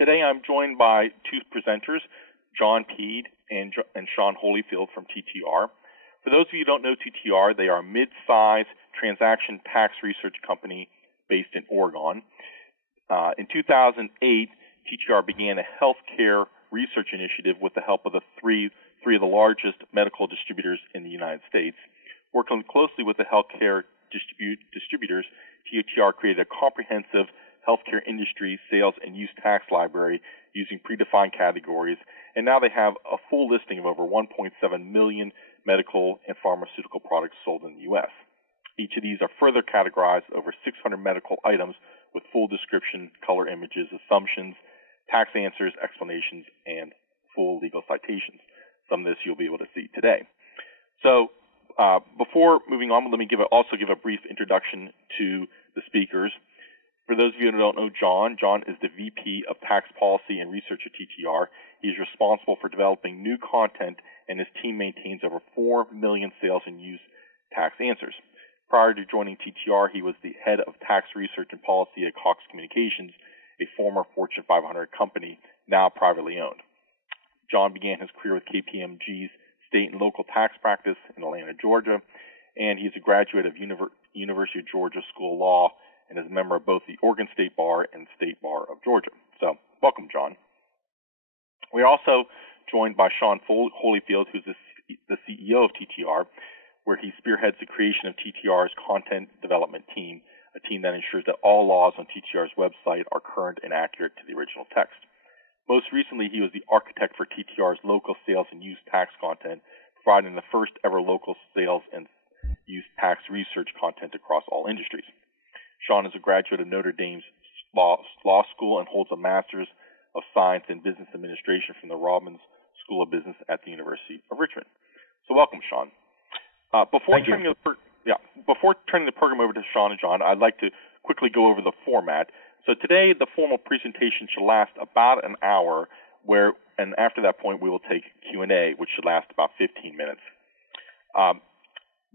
Today I'm joined by two presenters, John Peed and Sean Holyfield from TTR. For those of you who don't know TTR, they are a mid-size transaction tax research company based in Oregon. In 2008, TTR began a healthcare research initiative with the help of the three of the largest medical distributors in the United States. Working closely with the healthcare distributors, TTR created a comprehensive healthcare industry sales and use tax library using predefined categories, and now they have a full listing of over 1.7 million medical and pharmaceutical products sold in the U.S. Each of these are further categorized over 600 medical items with full description, color images, assumptions, tax answers, explanations, and full legal citations. Some of this you'll be able to see today. So before moving on, let me also give a brief introduction to the speakers. For those of you who don't know John is the VP of Tax Policy and Research at TTR. He is responsible for developing new content, and his team maintains over 4 million sales and use tax answers. Prior to joining TTR, he was the head of tax research and policy at Cox Communications, a former Fortune 500 company, now privately owned. John began his career with KPMG's state and local tax practice in Atlanta, Georgia, and he's a graduate of University of Georgia School of Law and is a member of both the Oregon State Bar and State Bar of Georgia. So, welcome, John. We are also joined by Sean Holyfield, who's the CEO of TTR, where he spearheads the creation of TTR's content development team, a team that ensures that all laws on TTR's website are current and accurate to the original text. Most recently, he was the architect for TTR's local sales and use tax content, providing the first ever local sales and use tax research content across all industries. Sean is a graduate of Notre Dame's Law School and holds a Master's of Science in Business Administration from the Robbins School of Business at the University of Richmond. So welcome, Sean. Before turning the program over to Sean and John, I'd like to quickly go over the format. So today, the formal presentation should last about an hour, and after that point, we will take Q&A, which should last about 15 minutes.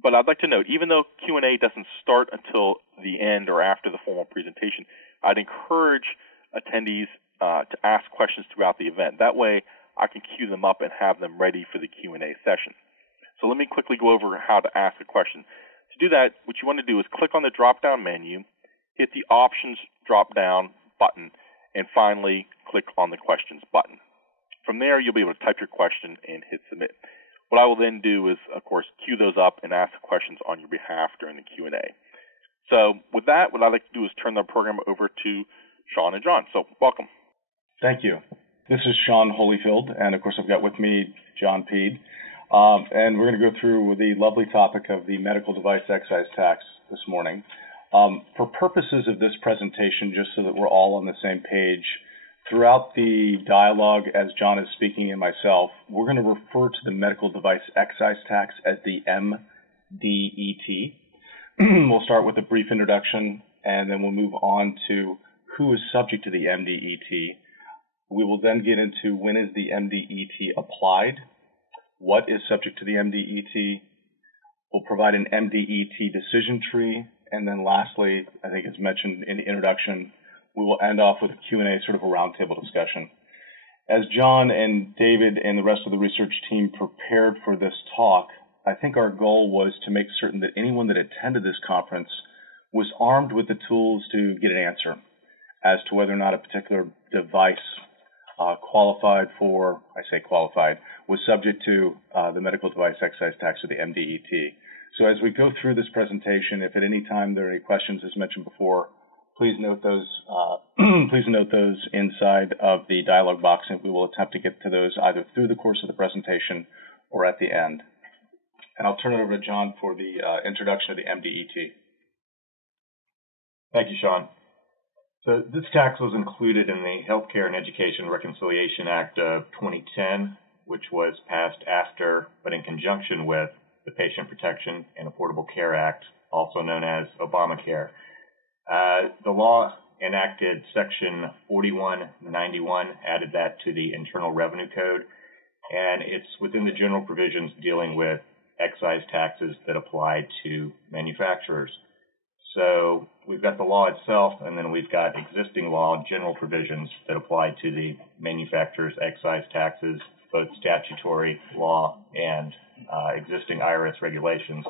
But I'd like to note, even though Q&A doesn't start until the end or after the formal presentation, I'd encourage attendees to ask questions throughout the event. That way, I can queue them up and have them ready for the Q&A session. So let me quickly go over how to ask a question. To do that, what you want to do is click on the drop-down menu, hit the Options drop-down button, and finally click on the Questions button. From there, you'll be able to type your question and hit Submit. What I will then do is, of course, queue those up and ask questions on your behalf during the Q&A. So with that, what I'd like to do is turn the program over to Sean and John. So welcome. Thank you. This is Sean Holyfield, and of course I've got with me John Peed. And we're going to go through the lovely topic of the medical device excise tax this morning. For purposes of this presentation, just so that we're all on the same page, throughout the dialogue as John is speaking and myself, we're going to refer to the medical device excise tax as the MDET. We'll start with a brief introduction, and then we'll move on to who is subject to the MDET. We will then get into when is the MDET applied, what is subject to the MDET. We'll provide an MDET decision tree, and then lastly, I think as mentioned in the introduction, we will end off with a Q&A, sort of a roundtable discussion. As John and David and the rest of the research team prepared for this talk, I think our goal was to make certain that anyone that attended this conference was armed with the tools to get an answer as to whether or not a particular device qualified, was subject to the medical device excise tax, or the MDET. So as we go through this presentation, if at any time there are any questions, as mentioned before, please note those. Please note those inside of the dialog box, and we will attempt to get to those either through the course of the presentation or at the end. And I'll turn it over to John for the introduction of the MDET. Thank you, Sean. So this tax was included in the Healthcare and Education Reconciliation Act of 2010, which was passed after, but in conjunction with, the Patient Protection and Affordable Care Act, also known as Obamacare. The law enacted Section 4191, added that to the Internal Revenue Code, and it's within the general provisions dealing with excise taxes that apply to manufacturers. So we've got the law itself, and then we've got existing law, general provisions that apply to the manufacturer's excise taxes, both statutory law and existing IRS regulations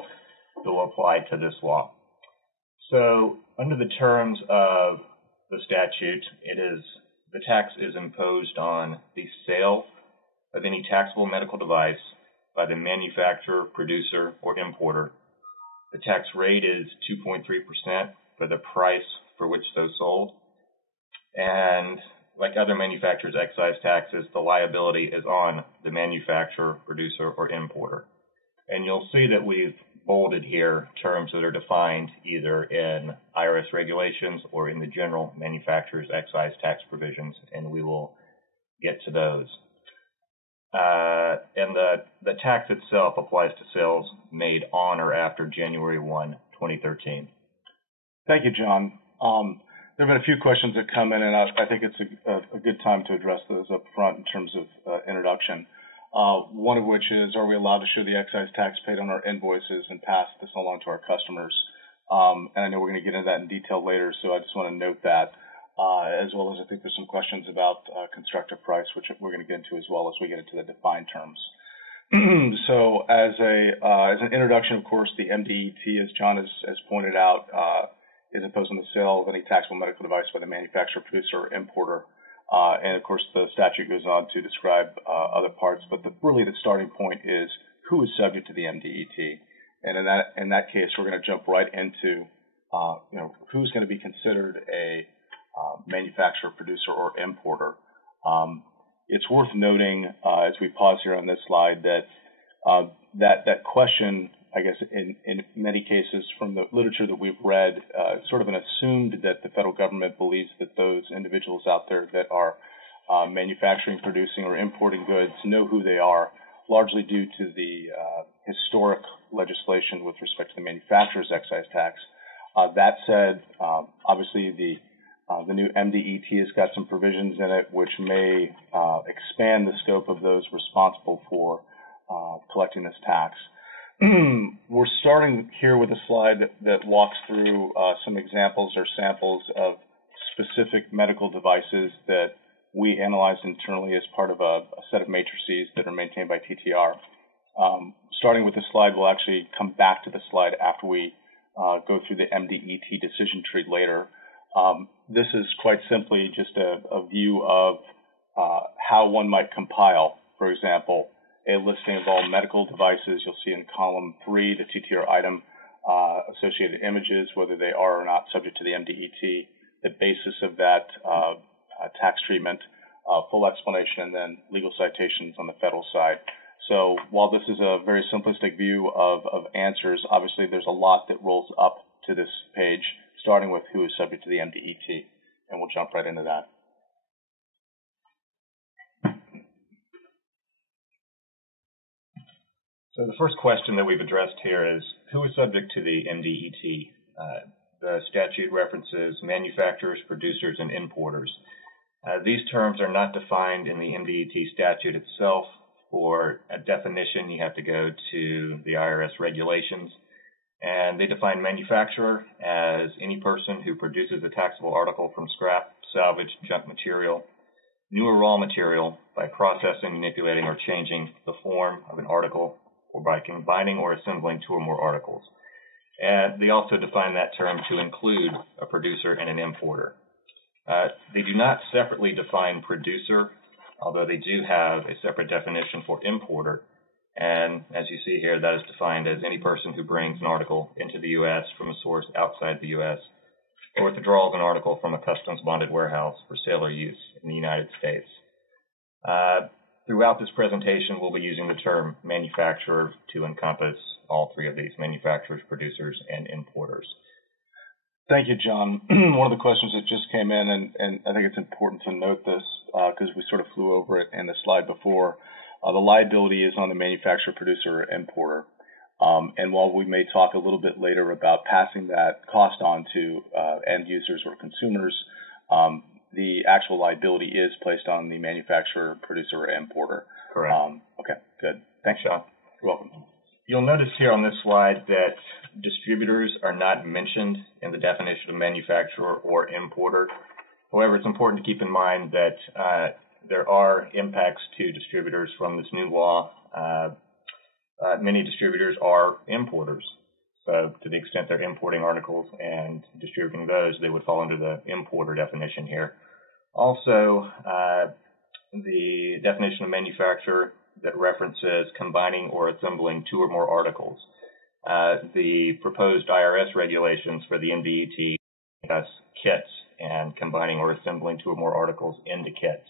that will apply to this law. So under the terms of the statute, the tax is imposed on the sale of any taxable medical device by the manufacturer, producer, or importer. The tax rate is 2.3% for the price for which those sold. And like other manufacturers' excise taxes, the liability is on the manufacturer, producer, or importer. And you'll see that we've bolded here terms that are defined either in IRS regulations or in the general manufacturer's excise tax provisions, and we will get to those. And the tax itself applies to sales made on or after January 1, 2013. Thank you, John. There have been a few questions that come in, and I think it's a good time to address those up front in terms of introduction. One of which is, are we allowed to show the excise tax paid on our invoices and pass this along to our customers? And I know we're going to get into that in detail later, so I just want to note that, as well as I think there's some questions about constructive price, which we're going to get into as well as we get into the defined terms. So as an introduction, of course, the MDET, as John has pointed out, is imposed on the sale of any taxable medical device by the manufacturer, producer, or importer. And of course, the statute goes on to describe other parts, but really the starting point is who is subject to the MDET. And in that case, we're going to jump right into who's going to be considered a manufacturer, producer, or importer. It's worth noting as we pause here on this slide that that question, I guess, in many cases from the literature that we've read, sort of an assumed that the federal government believes that those individuals out there that are manufacturing, producing, or importing goods know who they are, largely due to the historic legislation with respect to the manufacturer's excise tax. That said, obviously the new MDET has got some provisions in it which may expand the scope of those responsible for collecting this tax. We're starting here with a slide that walks through some examples or samples of specific medical devices that we analyzed internally as part of a set of matrices that are maintained by TTR. Starting with this slide, we'll actually come back to the slide after we go through the MDET decision tree later. This is quite simply just a view of how one might compile, for example, a listing of all medical devices. You'll see in column 3 the TTR item, associated images, whether they are or not subject to the MDET, the basis of that tax treatment, full explanation, and then legal citations on the federal side. So while this is a very simplistic view of answers, obviously there's a lot that rolls up to this page, starting with who is subject to the MDET, and we'll jump right into that. So the first question that we've addressed here is, who is subject to the MDET? The statute references manufacturers, producers, and importers. These terms are not defined in the MDET statute itself. For a definition, you have to go to the IRS regulations, and they define manufacturer as any person who produces a taxable article from scrap, salvage, junk material, new or raw material by processing, manipulating, or changing the form of an article, or by combining or assembling two or more articles. And they also define that term to include a producer and an importer. They do not separately define producer, although they do have a separate definition for importer. And as you see here, that is defined as any person who brings an article into the U.S. from a source outside the U.S. or withdraws an article from a customs bonded warehouse for sale or use in the United States. Throughout this presentation, we'll be using the term manufacturer to encompass all three of these: manufacturers, producers, and importers. Thank you, John. One of the questions that just came in, and I think it's important to note this because we sort of flew over it in the slide before, the liability is on the manufacturer, producer, or importer. And while we may talk a little bit later about passing that cost on to end users or consumers, the actual liability is placed on the manufacturer, producer, or importer. Correct. Okay, good. Thanks, Sean. You're welcome. You'll notice here on this slide that distributors are not mentioned in the definition of manufacturer or importer. However, it's important to keep in mind that there are impacts to distributors from this new law. Many distributors are importers. So to the extent they're importing articles and distributing those, they would fall under the importer definition here. Also, the definition of manufacturer that references combining or assembling two or more articles. The proposed IRS regulations for the MDET discuss kits and combining or assembling two or more articles into kits.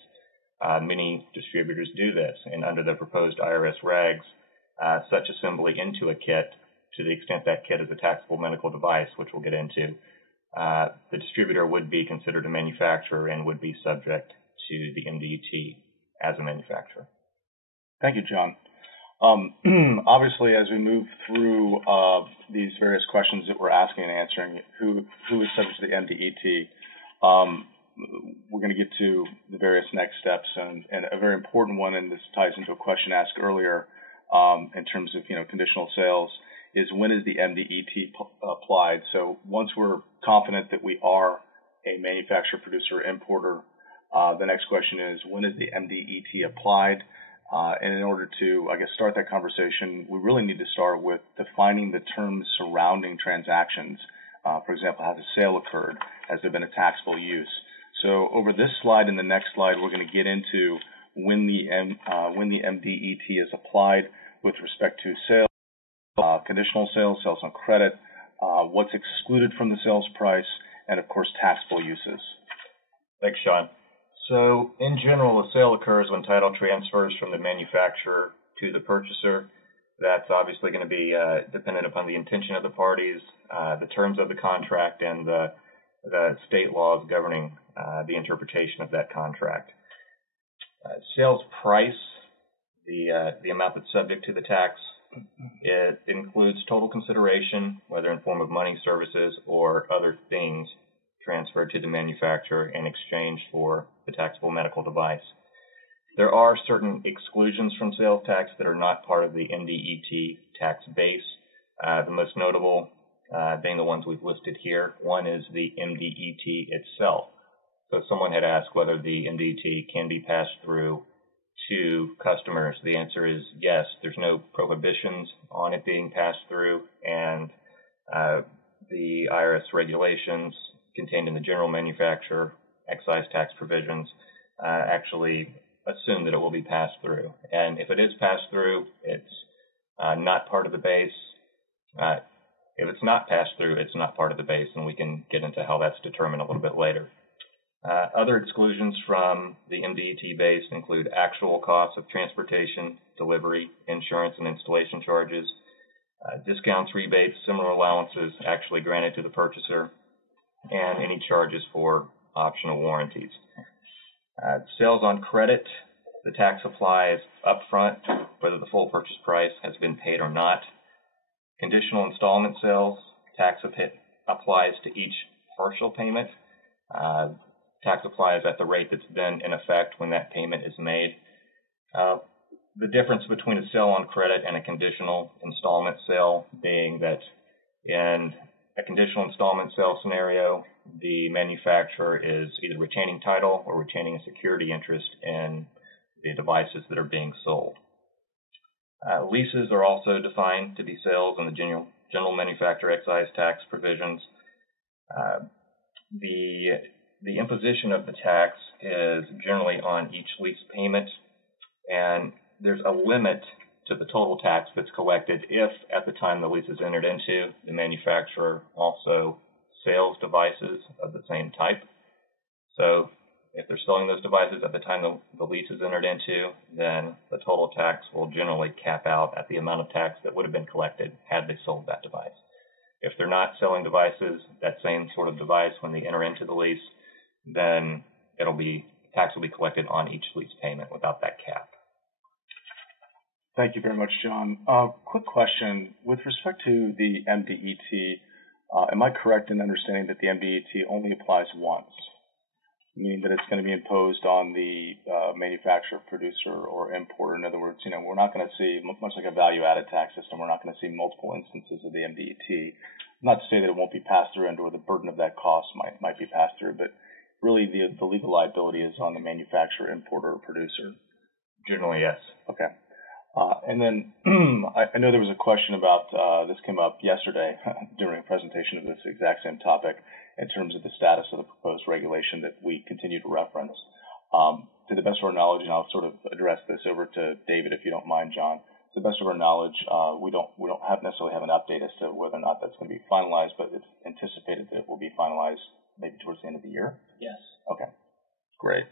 Many distributors do this, and under the proposed IRS regs, such assembly into a kit, to the extent that kit is a taxable medical device, which we'll get into, the distributor would be considered a manufacturer and would be subject to the MDET as a manufacturer. Thank you, John. Obviously, as we move through these various questions that we're asking and answering, who is subject to the MDET, we're going to get to the various next steps, and a very important one, and this ties into a question asked earlier in terms of conditional sales, is when is the MDET applied? So once we're confident that we are a manufacturer, producer, importer, the next question is when is the MDET applied? And in order to, start that conversation, we really need to start with defining the terms surrounding transactions. For example, has a sale occurred? Has there been a taxable use? So over this slide and the next slide, we're going to get into when the MDET is applied with respect to sales, conditional sales, sales on credit, what's excluded from the sales price, and of course taxable uses. Thanks, Sean. So in general, a sale occurs when title transfers from the manufacturer to the purchaser. That's obviously going to be dependent upon the intention of the parties, the terms of the contract, and the state laws governing the interpretation of that contract. Sales price, the amount that's subject to the tax, it includes total consideration, whether in form of money, services, or other things transferred to the manufacturer in exchange for the taxable medical device. There are certain exclusions from sales tax that are not part of the MDET tax base. The most notable being the ones we've listed here. One is the MDET itself. So someone had asked whether the MDET can be passed through to customers. The answer is yes. There's no prohibitions on it being passed through, and the IRS regulations contained in the general manufacturer excise tax provisions actually assume that it will be passed through. And if it is passed through, it's not part of the base. If it's not passed through, it's not part of the base, and we can get into how that's determined a little bit later. Other exclusions from the MDET base include actual costs of transportation, delivery, insurance, and installation charges, discounts, rebates, similar allowances actually granted to the purchaser, and any charges for optional warranties. Sales on credit, the tax applies upfront, whether the full purchase price has been paid or not. Conditional installment sales, tax applies to each partial payment. Tax applies at the rate that's then in effect when that payment is made. The difference between a sale on credit and a conditional installment sale being that in a conditional installment sale scenario, the manufacturer is either retaining title or retaining a security interest in the devices that are being sold. Leases are also defined to be sales in the general manufacturer excise tax provisions. The imposition of the tax is generally on each lease payment, and there's a limit to the total tax that's collected if, at the time the lease is entered into, the manufacturer also sells devices of the same type. So if they're selling those devices at the time the lease is entered into, then the total tax will generally cap out at the amount of tax that would have been collected had they sold that device. If they're not selling devices, that same sort of device, when they enter into the lease, then tax will be collected on each lease payment without that cap. Thank you very much, John. Quick question. With respect to the MDET, am I correct in understanding that the MDET only applies once? meaning that it's going to be imposed on the manufacturer, producer, or importer. In other words, we're not going to see, much like a value-added tax system, we're not going to see multiple instances of the MDET. Not to say that it won't be passed through and or the burden of that cost might be passed through, but really the legal liability is on the manufacturer, importer, or producer. Generally, yes. Okay. And then I know there was a question about, this came up yesterday during a presentation of this exact same topic in terms of the status of the proposed regulation that we continue to reference. To the best of our knowledge, and I'll sort of address this over to David if you don't mind, John. To the best of our knowledge, we don't necessarily have an update as to whether or not that's going to be finalized, but it's anticipated that it will be finalized maybe towards the end of the year. Yes. Okay, great.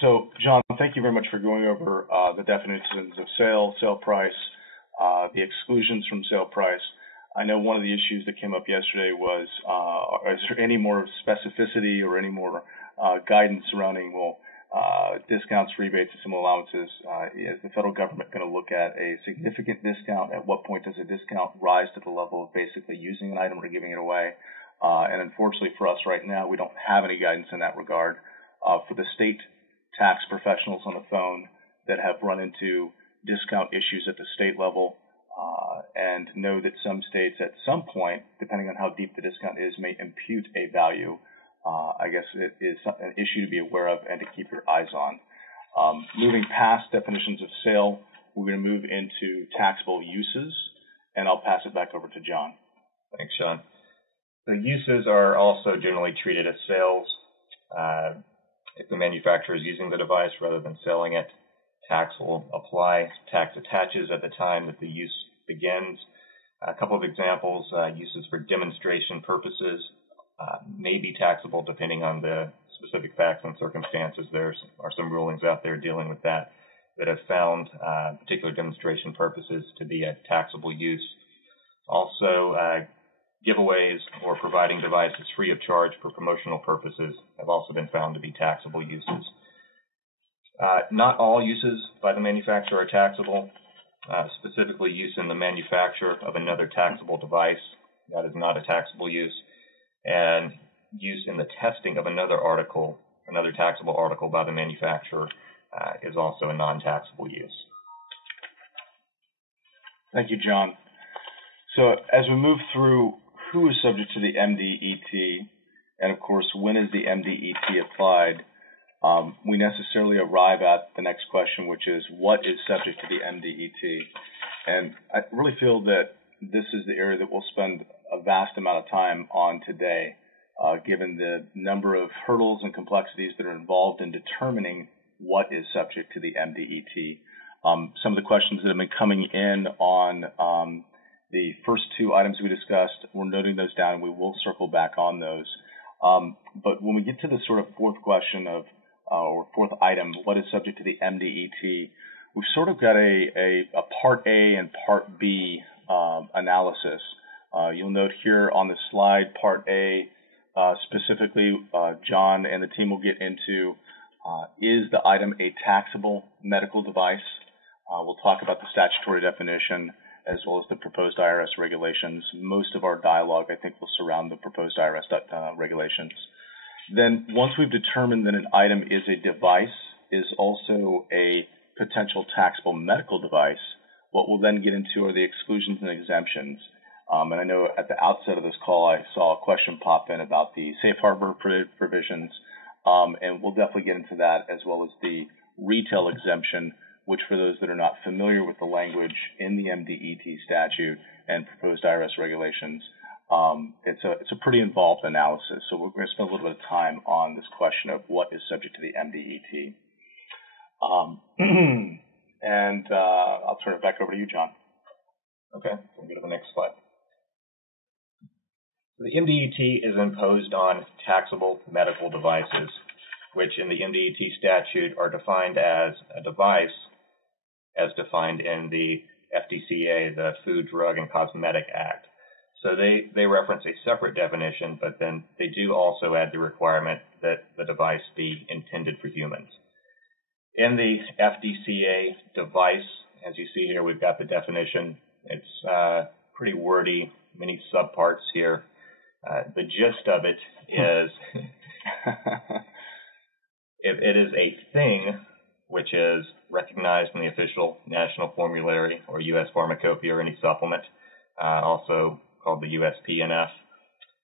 So, John, thank you very much for going over the definitions of sale price, the exclusions from sale price. I know one of the issues that came up yesterday was, is there any more specificity or any more guidance surrounding, discounts, rebates, and similar allowances? Is the federal government going to look at a significant discount? At what point does a discount rise to the level of basically using an item or giving it away? And unfortunately for us right now, we don't have any guidance in that regard. For the state tax professionals on the phone that have run into discount issues at the state level, and know that some states at some point, depending on how deep the discount is, may impute a value. I guess it is an issue to be aware of and to keep your eyes on. Moving past definitions of sale, we're going to move into taxable uses, and I'll pass it back over to John. Thanks, Sean. The uses are also generally treated as sales. If the manufacturer is using the device rather than selling it, tax will apply. Tax attaches at the time that the use begins. A couple of examples, uses for demonstration purposes may be taxable depending on the specific facts and circumstances. There are some rulings out there dealing with that have found particular demonstration purposes to be a taxable use. Also, giveaways or providing devices free of charge for promotional purposes have also been found to be taxable uses. Not all uses by the manufacturer are taxable. Specifically, use in the manufacture of another taxable device, that is not a taxable use, and use in the testing of another taxable article by the manufacturer is also a non-taxable use. Thank you, John. So as we move through who is subject to the MDET, and of course, when is the MDET applied, we necessarily arrive at the next question, which is what is subject to the MDET? And I really feel that this is the area that we'll spend a vast amount of time on today, given the number of hurdles and complexities that are involved in determining what is subject to the MDET. Some of the questions that have been coming in on the first two items we discussed, we're noting those down, and we will circle back on those. But when we get to the sort of fourth question of, or fourth item, what is subject to the MDET, we've sort of got a Part A and Part B analysis. You'll note here on the slide, Part A, specifically, John and the team will get into, is the item a taxable medical device? We'll talk about the statutory definition as well as the proposed IRS regulations. Most of our dialogue, I think, will surround the proposed IRS regulations. Then, once we've determined that an item is a device, is also a potential taxable medical device, what we'll then get into are the exclusions and exemptions. And I know at the outset of this call, I saw a question pop in about the safe harbor provisions, and we'll definitely get into that, as well as the retail exemption, which for those that are not familiar with the language in the MDET statute and proposed IRS regulations, it's a pretty involved analysis. So we're going to spend a little bit of time on this question of what is subject to the MDET. And I'll turn it back over to you, John. Okay, we'll go to the next slide. The MDET is imposed on taxable medical devices, which in the MDET statute are defined as a device as defined in the FDCA, the Food, Drug, and Cosmetic Act. So they reference a separate definition, but then they do also add the requirement that the device be intended for humans. In the FDCA device, as you see here, we've got the definition. It's pretty wordy, many subparts here. The gist of it is If it is a thing, which is recognized in the official national formulary or U.S. pharmacopoeia or any supplement, also called the USPNF.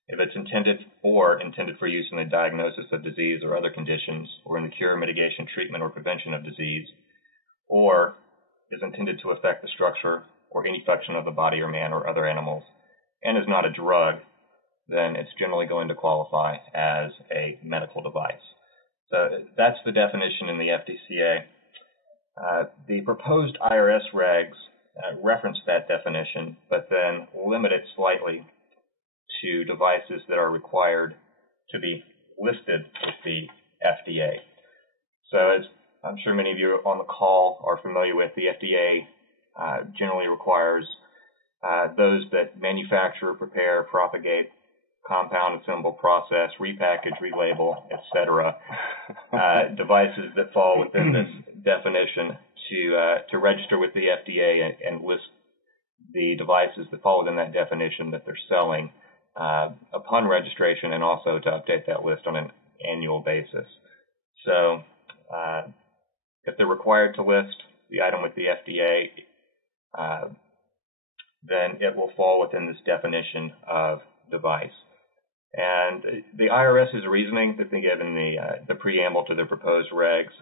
If it's intended for use in the diagnosis of disease or other conditions, or in the cure, mitigation, treatment, or prevention of disease, or is intended to affect the structure or any function of the body or man or other animals, and is not a drug, then it's generally going to qualify as a medical device. So that's the definition in the FDCA. The proposed IRS regs reference that definition, but then limit it slightly to devices that are required to be listed with the FDA. So as I'm sure many of you on the call are familiar with, the FDA generally requires those that manufacture, prepare, propagate, compound, assemble, process, repackage, relabel, etc. Devices that fall within this definition to register with the FDA and list the devices that fall within that definition that they're selling upon registration, and also to update that list on an annual basis. So if they're required to list the item with the FDA, then it will fall within this definition of device. And the IRS's reasoning that they give in the preamble to their proposed regs,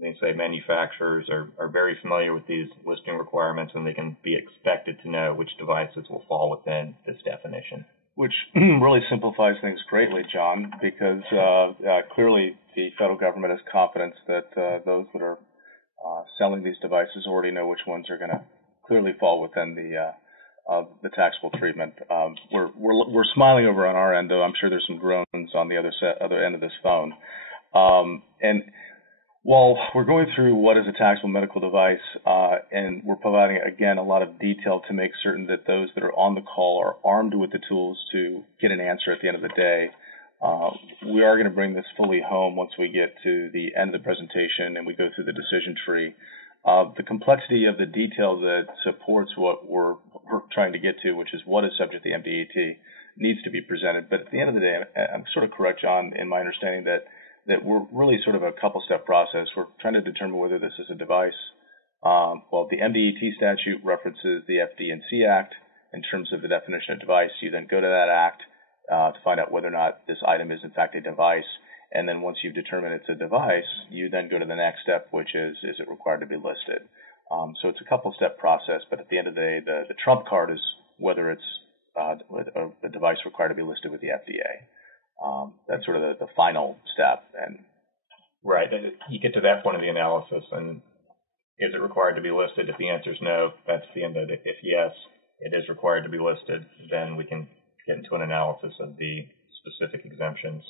they say manufacturers are very familiar with these listing requirements, and they can be expected to know which devices will fall within this definition. Which really simplifies things greatly, John, because clearly the federal government has confidence that those that are selling these devices already know which ones are going to clearly fall within the taxable treatment. We're smiling over on our end, though I'm sure there's some groans on the other end of this phone. And while we're going through what is a taxable medical device, and we're providing, again, a lot of detail to make certain that those that are on the call are armed with the tools to get an answer at the end of the day, we are going to bring this fully home once we get to the end of the presentation and we go through the decision tree. The complexity of the detail that supports what we're trying to get to, which is what is subject to the MDET, needs to be presented. But at the end of the day, I'm sort of correct, John, in my understanding that we're really sort of a couple-step process. We're trying to determine whether this is a device. Well, the MDET statute references the FD&C Act in terms of the definition of device. You then go to that act to find out whether or not this item is in fact a device. And then once you've determined it's a device, you then go to the next step, which is it required to be listed? So it's a couple-step process, but at the end of the day, the trump card is whether it's a device required to be listed with the FDA. That's sort of the final step. And right, you get to that point of the analysis, and is it required to be listed? If the answer is no, that's the end of it. If yes, it is required to be listed, then we can get into an analysis of the specific exemptions.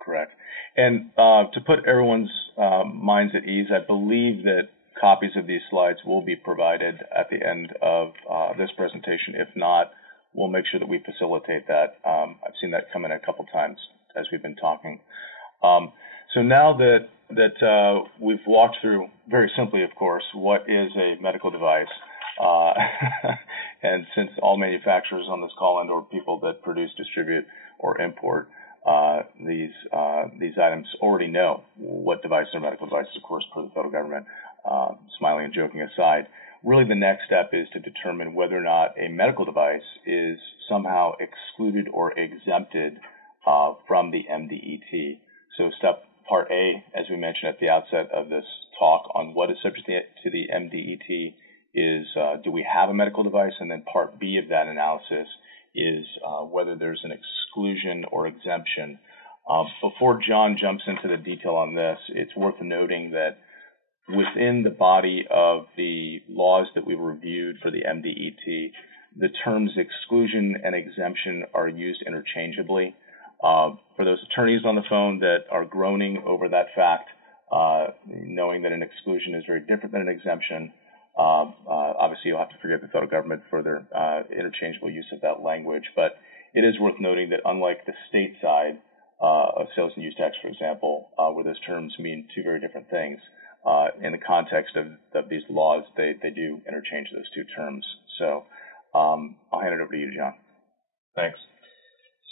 Correct. And to put everyone's minds at ease, I believe that copies of these slides will be provided at the end of this presentation. If not, we'll make sure that we facilitate that. I've seen that come in a couple times as we've been talking. So now that we've walked through, very simply, of course, what is a medical device, and since all manufacturers on this call and or people that produce, distribute, or import these items already know what devices are medical devices, of course, per the federal government, smiling and joking aside. Really, the next step is to determine whether or not a medical device is somehow excluded or exempted from the MDET. So part A, as we mentioned at the outset of this talk on what is subject to the MDET, is do we have a medical device? And then part B of that analysis is whether there's an exclusion or exemption. Before John jumps into the detail on this, it's worth noting that within the body of the laws that we reviewed for the MDET, the terms exclusion and exemption are used interchangeably. For those attorneys on the phone that are groaning over that fact, knowing that an exclusion is very different than an exemption, obviously you'll have to forgive the federal government for their interchangeable use of that language. But it is worth noting that unlike the state side of sales and use tax, for example, where those terms mean two very different things, in the context of these laws, they do interchange those two terms. So I'll hand it over to you, John. Thanks.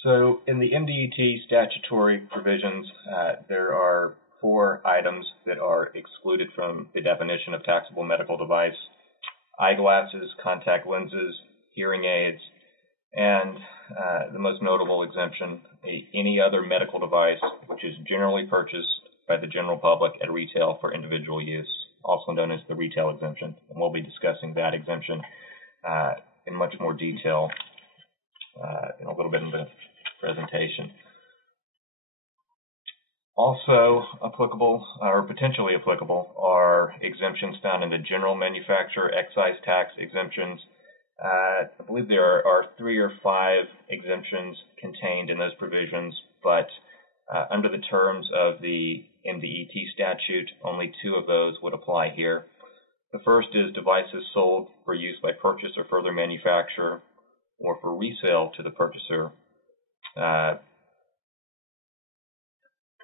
So in the MDET statutory provisions, there are 4 items that are excluded from the definition of taxable medical device: eyeglasses, contact lenses, hearing aids, and the most notable exemption, any other medical device which is generally purchased by the general public at retail for individual use, also known as the retail exemption. And we'll be discussing that exemption in much more detail in a little bit in the presentation. Also applicable, or potentially applicable, are exemptions found in the general manufacturer excise tax exemptions. I believe there are 3 or 5 exemptions contained in those provisions, but under the terms of the MDET statute, only 2 of those would apply here. The first is devices sold for use by purchase or further manufacturer, or for resale to the purchaser.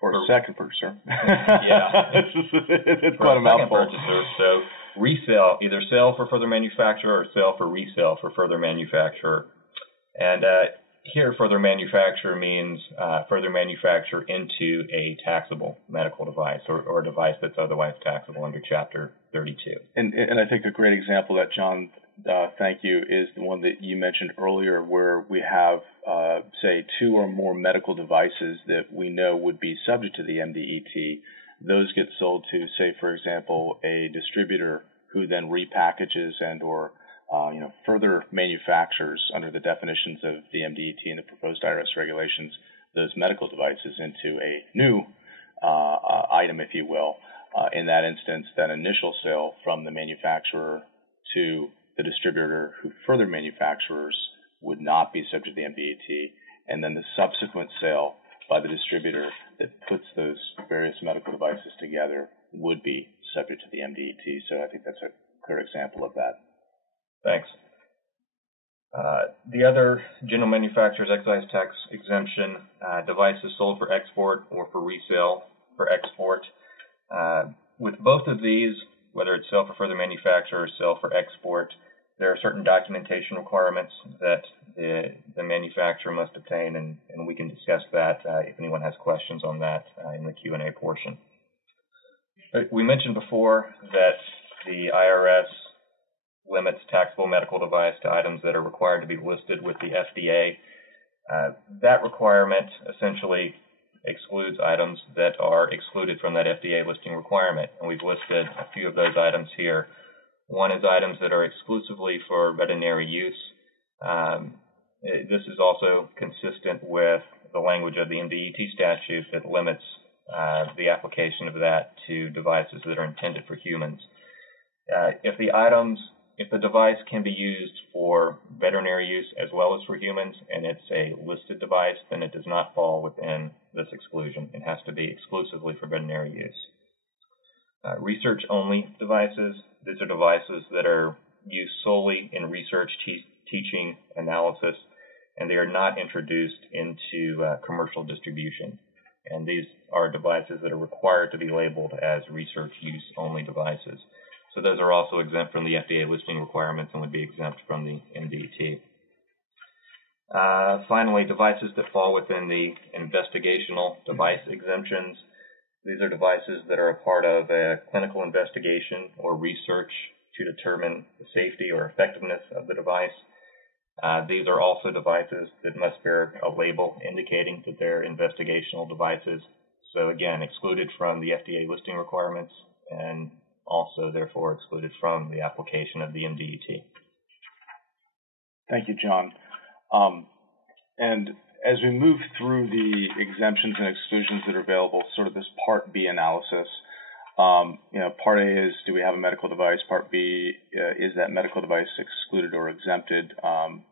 Or second purchaser. Yeah. It's quite a mouthful. Purchaser, so resale, either sale for further manufacturer or sale for resale for further manufacturer. And here, further manufacturer means further manufacture into a taxable medical device or a device that's otherwise taxable under Chapter 32. And I think a great example that, John, thank you, is the one that you mentioned earlier, where we have, say, 2 or more medical devices that we know would be subject to the MDET. Those get sold to, say, for example, a distributor who then repackages and or further manufactures under the definitions of the MDET and the proposed IRS regulations those medical devices into a new item, if you will. In that instance, that initial sale from the manufacturer to the distributor who further manufacturers would not be subject to the MDET, and then the subsequent sale by the distributor that puts those various medical devices together would be subject to the MDET. So I think that's a clear example of that. Thanks. The other general manufacturer's excise tax exemption, devices sold for export or for resale for export. With both of these, whether it's sale for further manufacture or sale for export, there are certain documentation requirements that the manufacturer must obtain, and we can discuss that if anyone has questions on that in the Q&A portion. We mentioned before that the IRS limits taxable medical device to items that are required to be listed with the FDA. That requirement essentially excludes items that are excluded from that FDA listing requirement, and we've listed a few of those items here. One is items that are exclusively for veterinary use. This is also consistent with the language of the MDET statute that limits the application of that to devices that are intended for humans. If the device can be used for veterinary use as well as for humans, and it's a listed device, then it does not fall within this exclusion. It has to be exclusively for veterinary use. Research-only devices, these are devices that are used solely in research, teaching, analysis, and they are not introduced into commercial distribution. And these are devices that are required to be labeled as research use only devices. So those are also exempt from the FDA listing requirements and would be exempt from the MDET. Finally, devices that fall within the investigational device exemptions. These are devices that are a part of a clinical investigation or research to determine the safety or effectiveness of the device. These are also devices that must bear a label indicating that they're investigational devices. So again, excluded from the FDA listing requirements and also therefore excluded from the application of the MDET. Thank you, John. And as we move through the exemptions and exclusions that are available, sort of this Part B analysis, Part A is, do we have a medical device? Part B, is that medical device excluded or exempted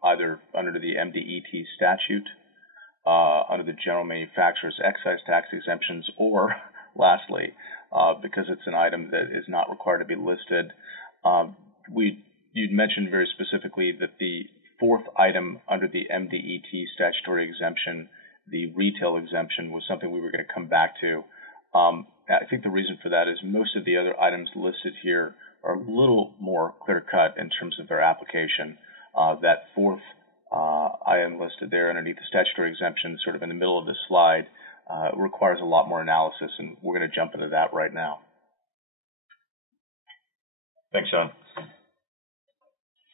either under the MDET statute, under the general manufacturer's excise tax exemptions, or lastly, because it's an item that is not required to be listed. You'd mentioned very specifically that the fourth item under the MDET statutory exemption, the retail exemption, was something we were going to come back to. I think the reason for that is most of the other items listed here are a little more clear-cut in terms of their application. That fourth item listed there underneath the statutory exemption, sort of in the middle of the slide, requires a lot more analysis, and we're going to jump into that right now. Thanks, Sean.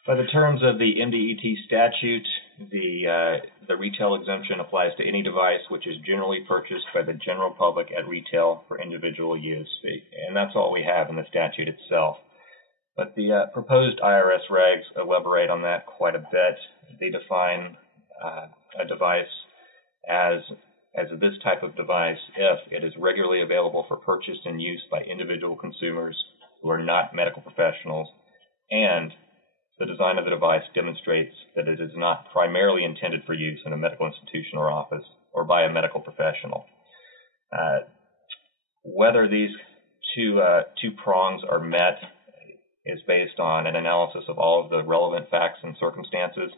By the terms of the MDET statute, the retail exemption applies to any device which is generally purchased by the general public at retail for individual use, and that's all we have in the statute itself. But the proposed IRS regs elaborate on that quite a bit. They define a device as this type of device if it is regularly available for purchase and use by individual consumers who are not medical professionals, and the design of the device demonstrates that it is not primarily intended for use in a medical institution or office or by a medical professional. Whether these two prongs are met is based on an analysis of all of the relevant facts and circumstances.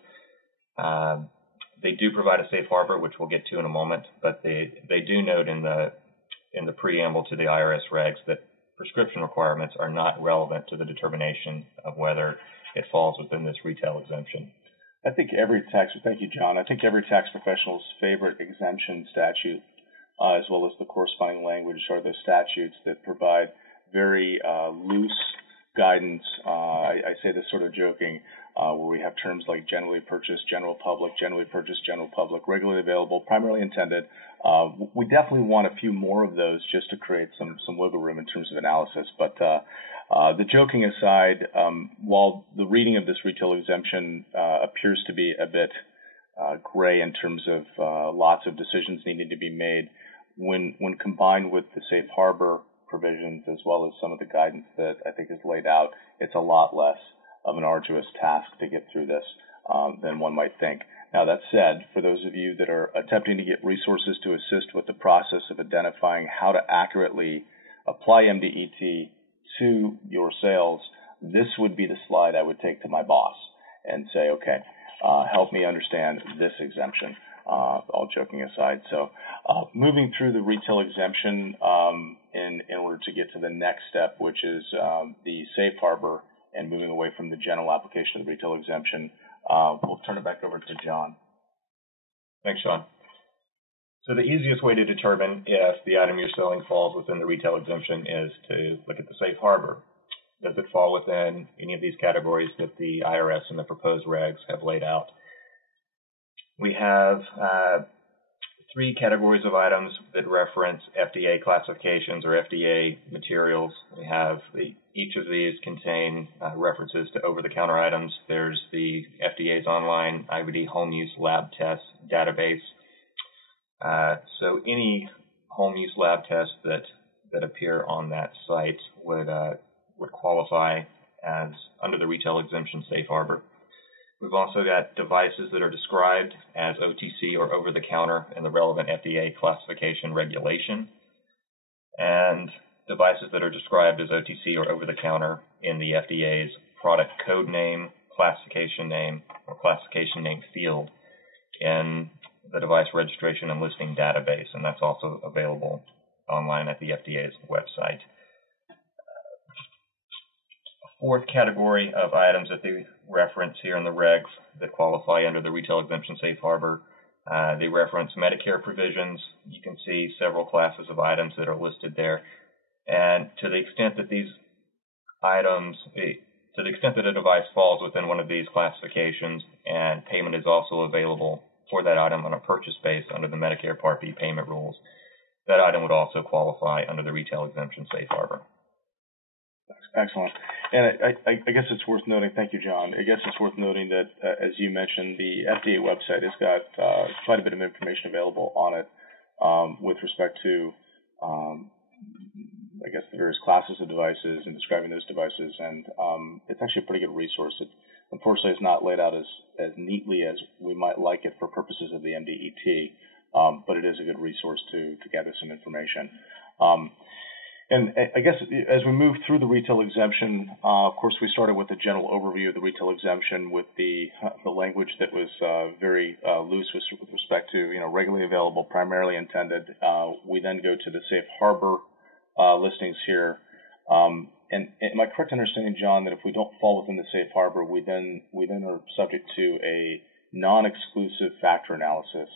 They do provide a safe harbor, which we'll get to in a moment, but they do note in the preamble to the IRS regs that prescription requirements are not relevant to the determination of whether it falls within this retail exemption. Thank you, John. I think every tax professional's favorite exemption statute, as well as the corresponding language, are the statutes that provide very loose guidance. I say this sort of joking, where we have terms like generally purchased, general public, regularly available, primarily intended. We definitely want a few more of those just to create some wiggle room in terms of analysis. But the joking aside, while the reading of this retail exemption appears to be a bit gray in terms of lots of decisions needing to be made, when combined with the safe harbor provisions as well as some of the guidance that I think is laid out, it's a lot less of an arduous task to get through this than one might think. Now, that said, for those of you that are attempting to get resources to assist with the process of identifying how to accurately apply MDET to your sales, this would be the slide I would take to my boss and say, okay, help me understand this exemption, all joking aside. So moving through the retail exemption in order to get to the next step, which is the safe harbor, and moving away from the general application of the retail exemption, we'll turn it back over to John. Thanks, Sean. So the easiest way to determine if the item you're selling falls within the retail exemption is to look at the safe harbor. Does it fall within any of these categories that the IRS and the proposed regs have laid out? We have three categories of items that reference FDA classifications or FDA materials. We have each of these contain references to over-the-counter items. There's the FDA's online IVD home use lab test database. So any home use lab tests that appear on that site would qualify as under the retail exemption safe harbor. We've also got devices that are described as OTC or over-the-counter in the relevant FDA classification regulation, and devices that are described as OTC or over-the-counter in the FDA's product code name, classification name, or classification name field in the device registration and listing database, and that's also available online at the FDA's website. Fourth category of items that they reference here in the regs that qualify under the retail exemption safe harbor, they reference Medicare provisions. You can see several classes of items that are listed there. And to the extent that these items, to the extent that a device falls within one of these classifications and payment is also available for that item on a purchase base under the Medicare Part B payment rules, that item would also qualify under the retail exemption safe harbor. Excellent. And I guess it's worth noting, thank you, John. I guess it's worth noting that, as you mentioned, the FDA website has got quite a bit of information available on it with respect to, I guess, the various classes of devices and describing those devices. And it's actually a pretty good resource. It, unfortunately, is not laid out as neatly as we might like it for purposes of the MDET, but it is a good resource to gather some information. And I guess as we move through the retail exemption, of course, we started with a general overview of the retail exemption with the language that was very loose with respect to, regularly available, primarily intended. We then go to the safe harbor listings here. And am I correct in understanding, John, that if we don't fall within the safe harbor, we then are subject to a non-exclusive factor analysis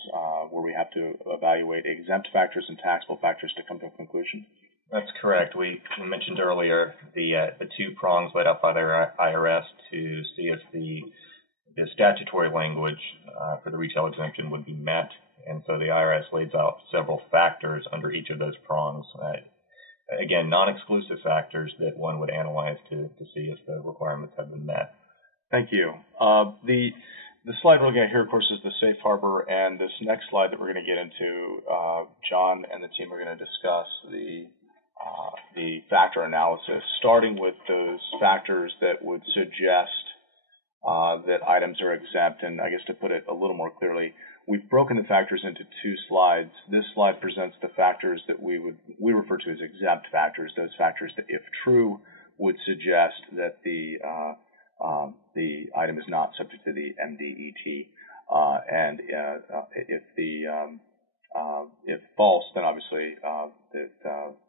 where we have to evaluate exempt factors and taxable factors to come to a conclusion? That's correct. We mentioned earlier the two prongs laid out by the IRS to see if the statutory language for the retail exemption would be met, and so the IRS lays out several factors under each of those prongs. Again, non-exclusive factors that one would analyze to see if the requirements have been met. Thank you. The slide we're looking at here, of course, is the safe harbor, and this next slide that we're going to get into, John and the team are going to discuss the factor analysis, starting with those factors that would suggest that items are exempt. And I guess to put it a little more clearly, we've broken the factors into two slides. This slide presents the factors that we refer to as exempt factors, those factors that, if true, would suggest that the item is not subject to the MDET, and if false, then obviously that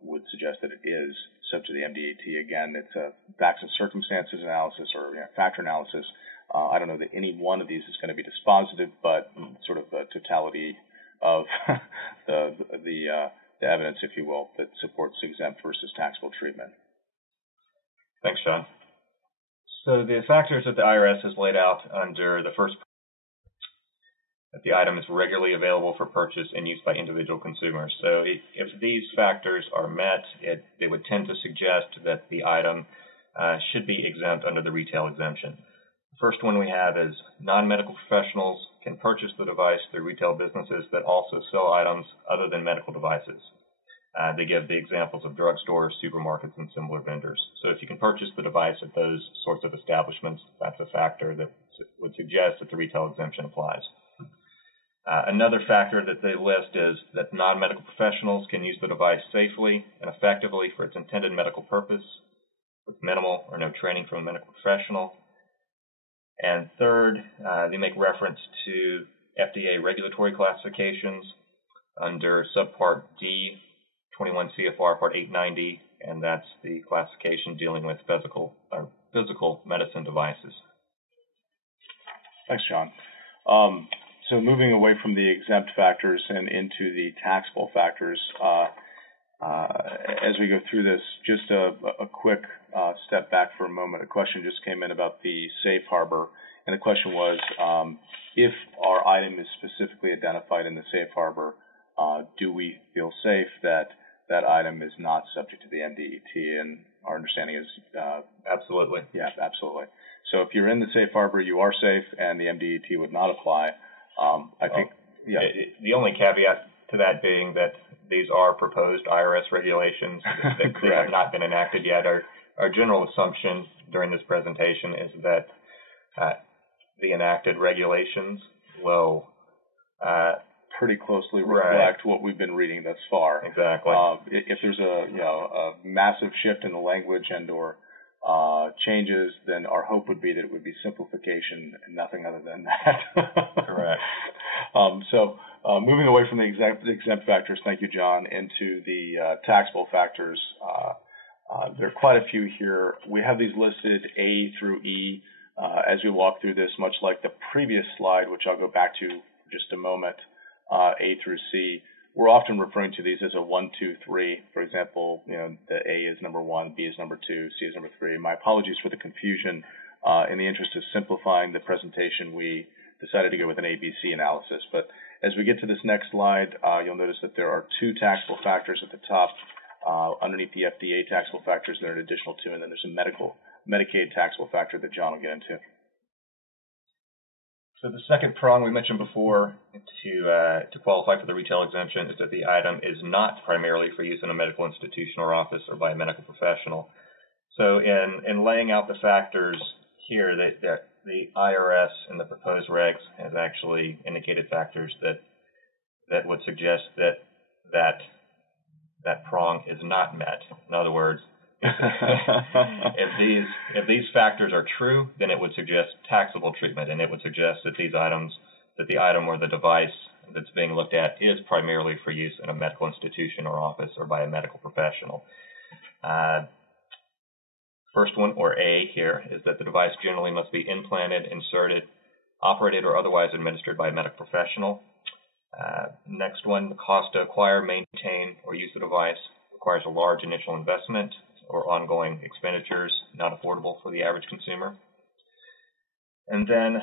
would suggest that it is subject to the MDET. Again, it's a facts and circumstances analysis or factor analysis. I don't know that any one of these is going to be dispositive, but sort of the totality of the evidence, if you will, that supports exempt versus taxable treatment. Thanks, Sean. So the factors that the IRS has laid out under the first, that the item is regularly available for purchase and use by individual consumers. So if these factors are met, they would tend to suggest that the item should be exempt under the retail exemption. The first one we have is non-medical professionals can purchase the device through retail businesses that also sell items other than medical devices. They give the examples of drugstores, supermarkets, and similar vendors. So if you can purchase the device at those sorts of establishments, that's a factor that would suggest that the retail exemption applies. Another factor that they list is that non-medical professionals can use the device safely and effectively for its intended medical purpose with minimal or no training from a medical professional. And third, they make reference to FDA regulatory classifications under Subpart D, 21 CFR Part 890, and that's the classification dealing with physical medicine devices. Thanks, John. So moving away from the exempt factors and into the taxable factors, as we go through this, just a quick step back for a moment. A question just came in about the safe harbor, and the question was, if our item is specifically identified in the safe harbor, do we feel safe that that item is not subject to the MDET? And our understanding is absolutely. Yeah, absolutely. So if you're in the safe harbor, you are safe, and the MDET would not apply. I think, yeah. The only caveat to that being that these are proposed IRS regulations that they have not been enacted yet. Our general assumption during this presentation is that the enacted regulations will pretty closely reflect what we've been reading thus far. Exactly. If there's a massive shift in the language and/or changes, then our hope would be that it would be simplification and nothing other than that. Correct. So moving away from the exempt factors, thank you, John, into the taxable factors. There are quite a few here. We have these listed A through E as we walk through this, much like the previous slide, which I'll go back to for just a moment, A through C. We're often referring to these as a 1, 2, 3. For example, the A is number 1, B is number 2, C is number 3. My apologies for the confusion. In the interest of simplifying the presentation, we decided to go with an ABC analysis. But as we get to this next slide, you'll notice that there are 2 taxable factors at the top. Underneath the FDA taxable factors, there are an additional 2, and then there's a Medicaid taxable factor that John will get into. So the second prong we mentioned before to qualify for the retail exemption is that the item is not primarily for use in a medical institution or office or by a medical professional. So in laying out the factors here, that the IRS in the proposed regs has actually indicated factors that would suggest that prong is not met. In other words, if these factors are true, then it would suggest taxable treatment, and it would suggest that the item or the device that's being looked at is primarily for use in a medical institution or office or by a medical professional. First one, or A here, is that the device generally must be implanted, inserted, operated or otherwise administered by a medical professional. Next one, the cost to acquire, maintain, or use the device requires a large initial investment or ongoing expenditures not affordable for the average consumer. And then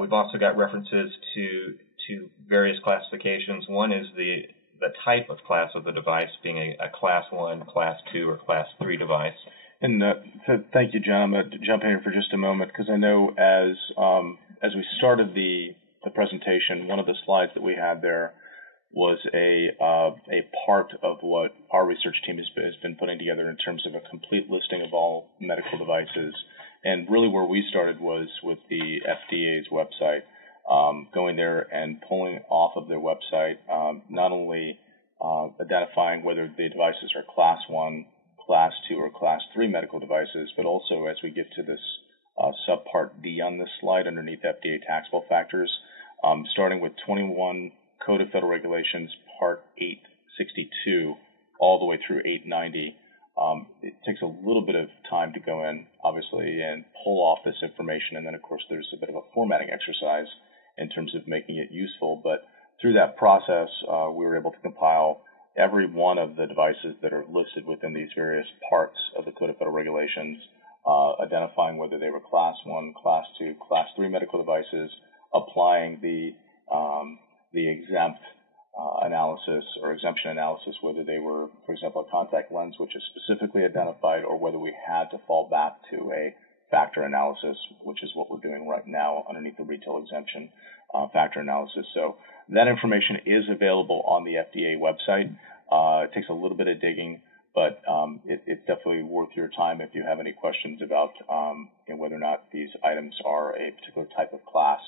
we've also got references to various classifications. One is the type of class of the device being a Class 1, Class 2, or Class 3 device. And so thank you, John. I'm going to jump in here for just a moment because I know as we started the presentation, one of the slides that we had there was a part of what our research team has been putting together in terms of a complete listing of all medical devices. And really where we started was with the FDA's website, going there and pulling off of their website, not only identifying whether the devices are Class 1, Class 2, or Class 3 medical devices, but also as we get to this subpart D on this slide underneath FDA taxable factors, starting with 21 Code of Federal Regulations, Part 862, all the way through 890. It takes a little bit of time to go in, obviously, and pull off this information. And then, of course, there's a bit of a formatting exercise in terms of making it useful. But through that process, we were able to compile every one of the devices that are listed within these various parts of the Code of Federal Regulations, identifying whether they were Class 1, Class 2, Class 3 medical devices, applying the exempt analysis or exemption analysis, whether they were, for example, a contact lens, which is specifically identified, or whether we had to fall back to a factor analysis, which is what we're doing right now underneath the retail exemption factor analysis. So that information is available on the FDA website. It takes a little bit of digging, but it's definitely worth your time if you have any questions about whether or not these items are a particular type of class.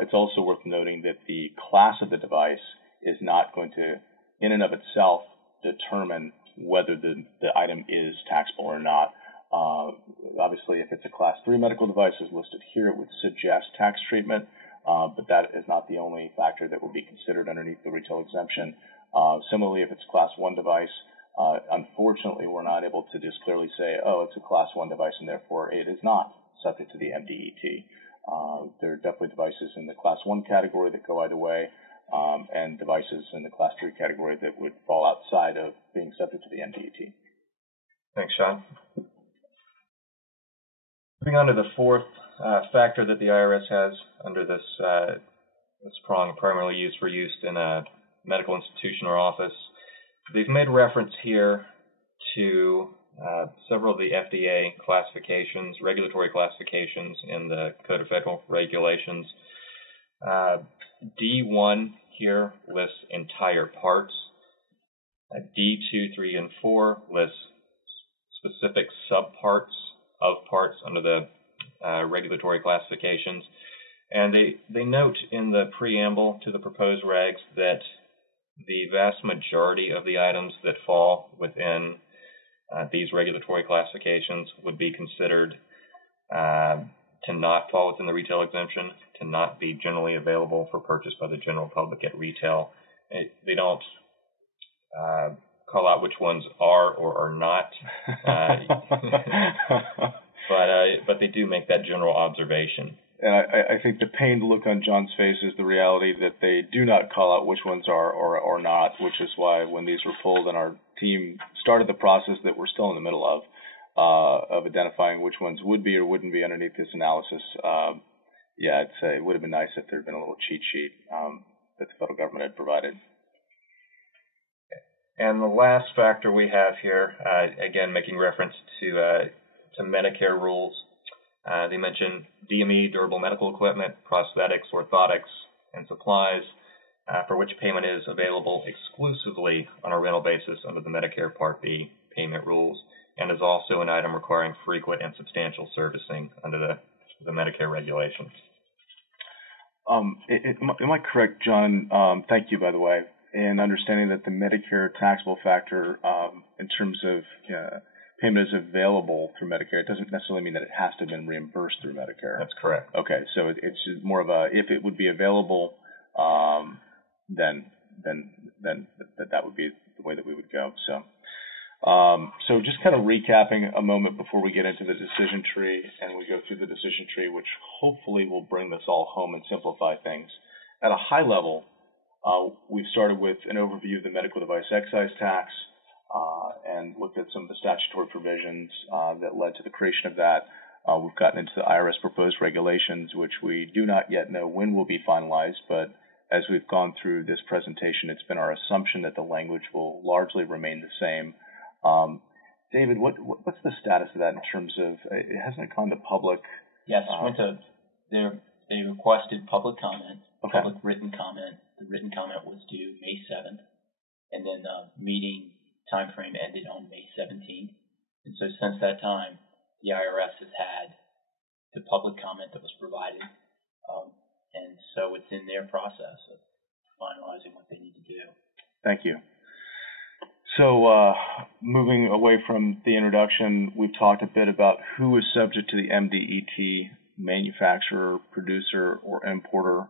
It's also worth noting that the class of the device is not going to, in and of itself, determine whether the item is taxable or not. Obviously, if it's a Class 3 medical device as listed here, it would suggest tax treatment, but that is not the only factor that will be considered underneath the retail exemption. Similarly, if it's a Class 1 device, unfortunately, we're not able to just clearly say, oh, it's a Class 1 device, and therefore it is not subject to the MDET. There are definitely devices in the Class 1 category that go either way, and devices in the Class 3 category that would fall outside of being subject to the MDET. Thanks, Sean. Moving on to the fourth factor that the IRS has under this prong, primarily used for use in a medical institution or office. They've made reference here to several of the FDA classifications, regulatory classifications in the Code of Federal Regulations. D1 here lists entire parts. D2, 3, and 4 lists specific subparts of parts under the regulatory classifications. And they note in the preamble to the proposed regs that the vast majority of the items that fall within these regulatory classifications would be considered to not fall within the retail exemption, to not be generally available for purchase by the general public at retail. They don't call out which ones are or are not, but they do make that general observation. And I think the pained look on John's face is the reality that they do not call out which ones are or not, which is why when these were pulled and our team started the process that we're still in the middle of identifying which ones would be or wouldn't be underneath this analysis, I'd say it would have been nice if there had been a little cheat sheet that the federal government had provided. And the last factor we have here, again making reference to Medicare rules. They mention DME, durable medical equipment, prosthetics, orthotics, and supplies, for which payment is available exclusively on a rental basis under the Medicare Part B payment rules, and is also an item requiring frequent and substantial servicing under the Medicare regulations. Am I correct, John? Thank you, by the way, in understanding that the Medicare taxable factor, in terms of payment is available through Medicare, it doesn't necessarily mean that it has to have been reimbursed through Medicare. That's correct. Okay, so it's more of a, if it would be available, then that would be the way that we would go. So, So just kind of recapping a moment before we get into the decision tree and we go through the decision tree, which hopefully will bring this all home and simplify things. At a high level, we've started with an overview of the medical device excise tax and looked at some of the statutory provisions that led to the creation of that. We've gotten into the IRS proposed regulations, which we do not yet know when will be finalized, but as we've gone through this presentation, it's been our assumption that the language will largely remain the same. David, what's the status of that in terms of, it hasn't gone to public? Yes, they requested public comment, Okay. public written comment. The written comment was due May 7th, and then the meeting time frame ended on May 17th. And so since that time, the IRS has had the public comment that was provided, and so it's in their process of finalizing what they need to do. Thank you. So moving away from the introduction, we've talked a bit about who is subject to the MDET, manufacturer, producer, or importer,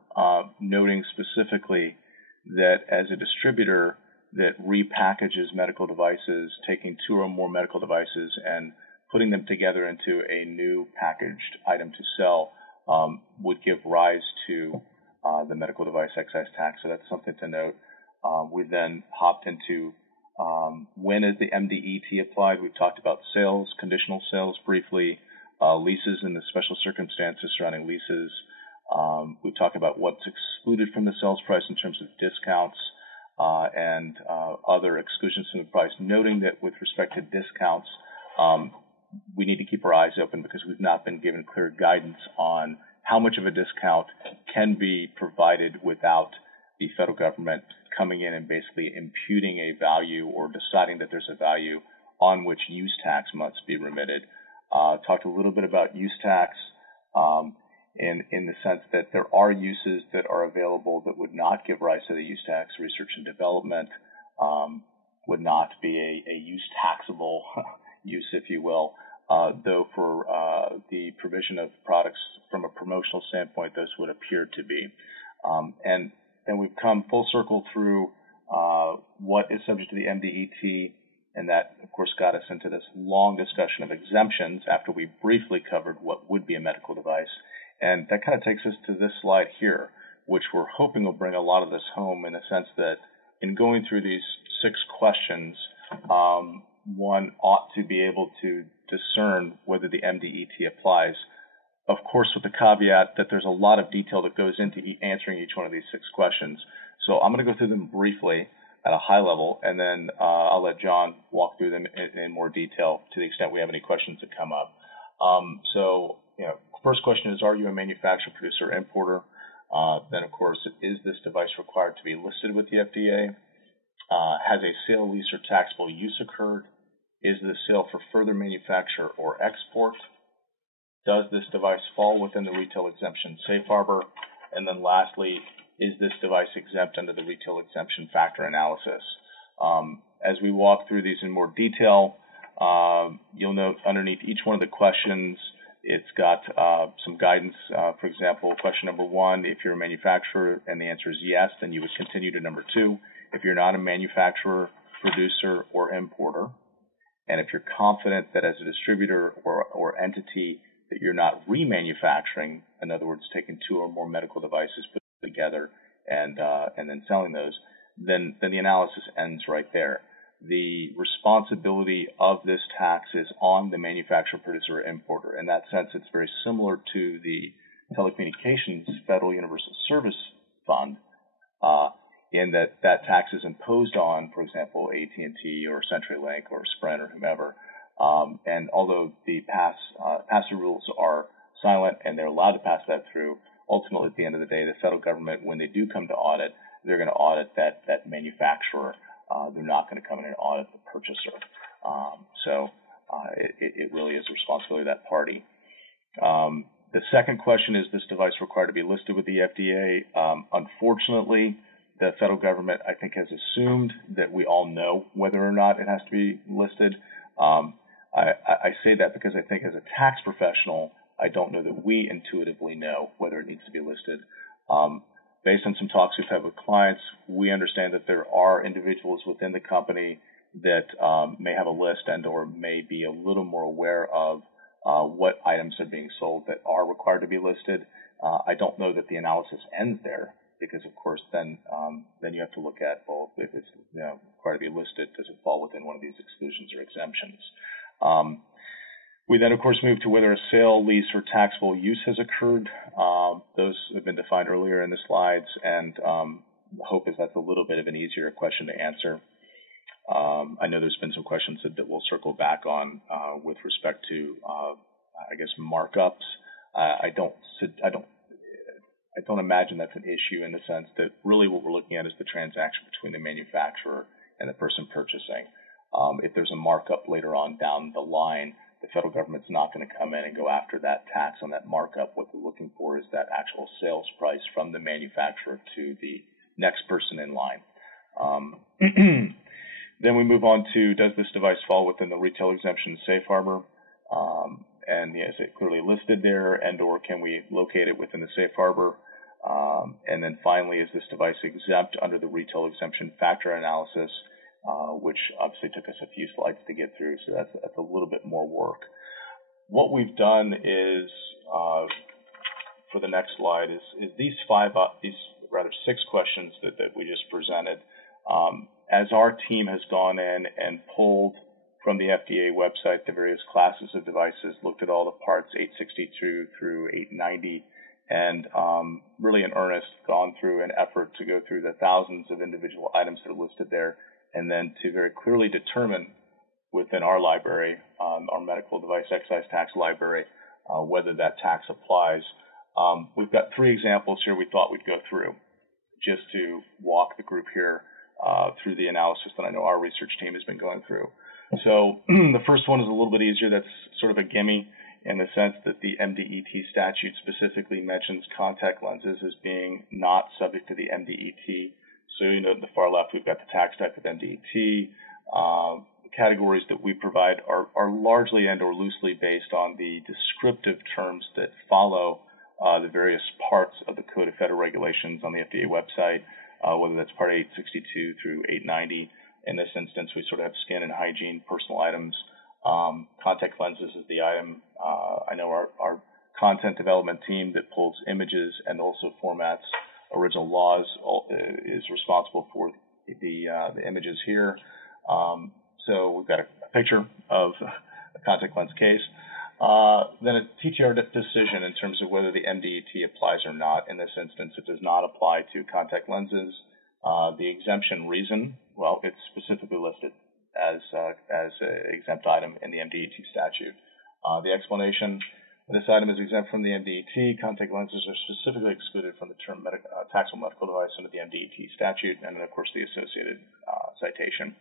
noting specifically that as a distributor that repackages medical devices, taking two or more medical devices and putting them together into a new packaged item to sell would give rise to the medical device excise tax. So that's something to note. We then hopped into when is the MDET applied? We've talked about sales, conditional sales briefly, leases and the special circumstances surrounding leases. We've talked about what's excluded from the sales price in terms of discounts and other exclusions from the price, noting that with respect to discounts, we need to keep our eyes open because we've not been given clear guidance on how much of a discount can be provided without the federal government coming in and basically imputing a value or deciding that there's a value on which use tax must be remitted. Talked a little bit about use tax in the sense that there are uses that are available that would not give rise to the use tax. Research and development would not be a use taxable use, if you will, though for the provision of products from a promotional standpoint, those would appear to be. And we've come full circle through what is subject to the MDET, and that, of course, got us into this long discussion of exemptions after we briefly covered what would be a medical device. And that kind of takes us to this slide here, which we're hoping will bring a lot of this home in the sense that in going through these 6 questions, one ought to be able to discern whether the MDET applies. Of course, with the caveat that there's a lot of detail that goes into answering each one of these 6 questions. So I'm going to go through them briefly at a high level, and then I'll let John walk through them in more detail to the extent we have any questions that come up. First question is, are you a manufacturer, producer, or importer? Then, of course, is this device required to be listed with the FDA? Has a sale, lease, or taxable use occurred? Is the sale for further manufacture or export? Does this device fall within the retail exemption safe harbor? And then lastly, is this device exempt under the retail exemption factor analysis? As we walk through these in more detail, you'll note underneath each one of the questions, it's got some guidance. For example, question number 1, if you're a manufacturer and the answer is yes, then you would continue to number 2. If you're not a manufacturer, producer, or importer, and if you're confident that as a distributor or entity that you're not remanufacturing, in other words, taking 2 or more medical devices put together and then selling those, then the analysis ends right there. The responsibility of this tax is on the manufacturer, producer, or importer. In that sense, it's very similar to the Telecommunications Federal Universal Service Fund, in that tax is imposed on, for example, AT&T or CenturyLink or Sprint or whomever. And although the pass-through rules are silent and they're allowed to pass that through, ultimately at the end of the day, the federal government, when they do come to audit, they're going to audit that manufacturer. They're not going to come in and audit the purchaser. It really is the responsibility of that party. The second question is this device required to be listed with the FDA? Unfortunately, the federal government, I think, has assumed that we all know whether or not it has to be listed. I say that because I think as a tax professional, I don't know that we intuitively know whether it needs to be listed. Based on some talks we've had with clients, we understand that there are individuals within the company that may have a list and or may be a little more aware of what items are being sold that are required to be listed. I don't know that the analysis ends there, because of course then you have to look at, well, if it's required to be listed, does it fall within one of these exclusions or exemptions? We then, of course, move to whether a sale, lease, or taxable use has occurred. Those have been defined earlier in the slides, and the hope is that's a little bit of an easier question to answer. I know there's been some questions that we'll circle back on with respect to, I guess, markups. I don't imagine that's an issue, in the sense that really what we're looking at is the transaction between the manufacturer and the person purchasing. If there's a markup later on down the line, the federal government's not going to come in and go after that tax on that markup. What they're looking for is that actual sales price from the manufacturer to the next person in line. Then we move on to, does this device fall within the retail exemption safe harbor? And is it clearly listed there, and or can we locate it within the safe harbor? And then finally, is this device exempt under the retail exemption factor analysis, which obviously took us a few slides to get through, so that's a little bit more work. What we've done is, for the next slide, is these six questions that we just presented. As our team has gone in and pulled from the FDA website the various classes of devices, looked at all the parts 862 through 890, and really in earnest gone through an effort to go through the thousands of individual items that are listed there, and then to very clearly determine within our library, our medical device excise tax library, whether that tax applies. We've got three examples here we thought we'd go through, just to walk the group here through the analysis that I know our research team has been going through. So the first one is a little bit easier. That's sort of a gimme, in the sense that the MDET statute specifically mentions contact lenses as being not subject to the MDET. So you know, at the far left, we've got the tax type of MDET. The categories that we provide are largely and or loosely based on the descriptive terms that follow the various parts of the Code of Federal Regulations on the FDA website, whether that's Part 862 through 890. In this instance, we sort of have skin and hygiene, personal items. Contact lenses is the item. I know our content development team that pulls images and also formats original laws is responsible for the images here. So we've got a picture of a contact lens case. Then a TTR decision in terms of whether the MDET applies or not. In this instance, it does not apply to contact lenses. The exemption reason, well, it's specifically listed as an exempt item in the MDET statute. The explanation, this item is exempt from the MDET. Contact lenses are specifically excluded from the term taxable medical device under the MDET statute, and then, of course, the associated citation.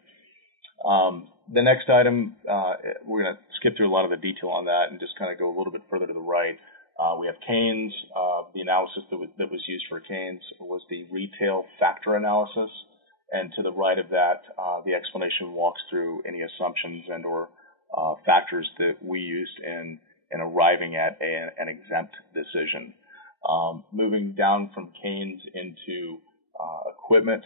The next item, we're going to skip through a lot of the detail on that and just kind of go a little bit further to the right. We have Keynes. The analysis that was used for Keynes was the retail factor analysis, and to the right of that, the explanation walks through any assumptions and or factors that we used in arriving at an exempt decision. Moving down from Keynes into equipment,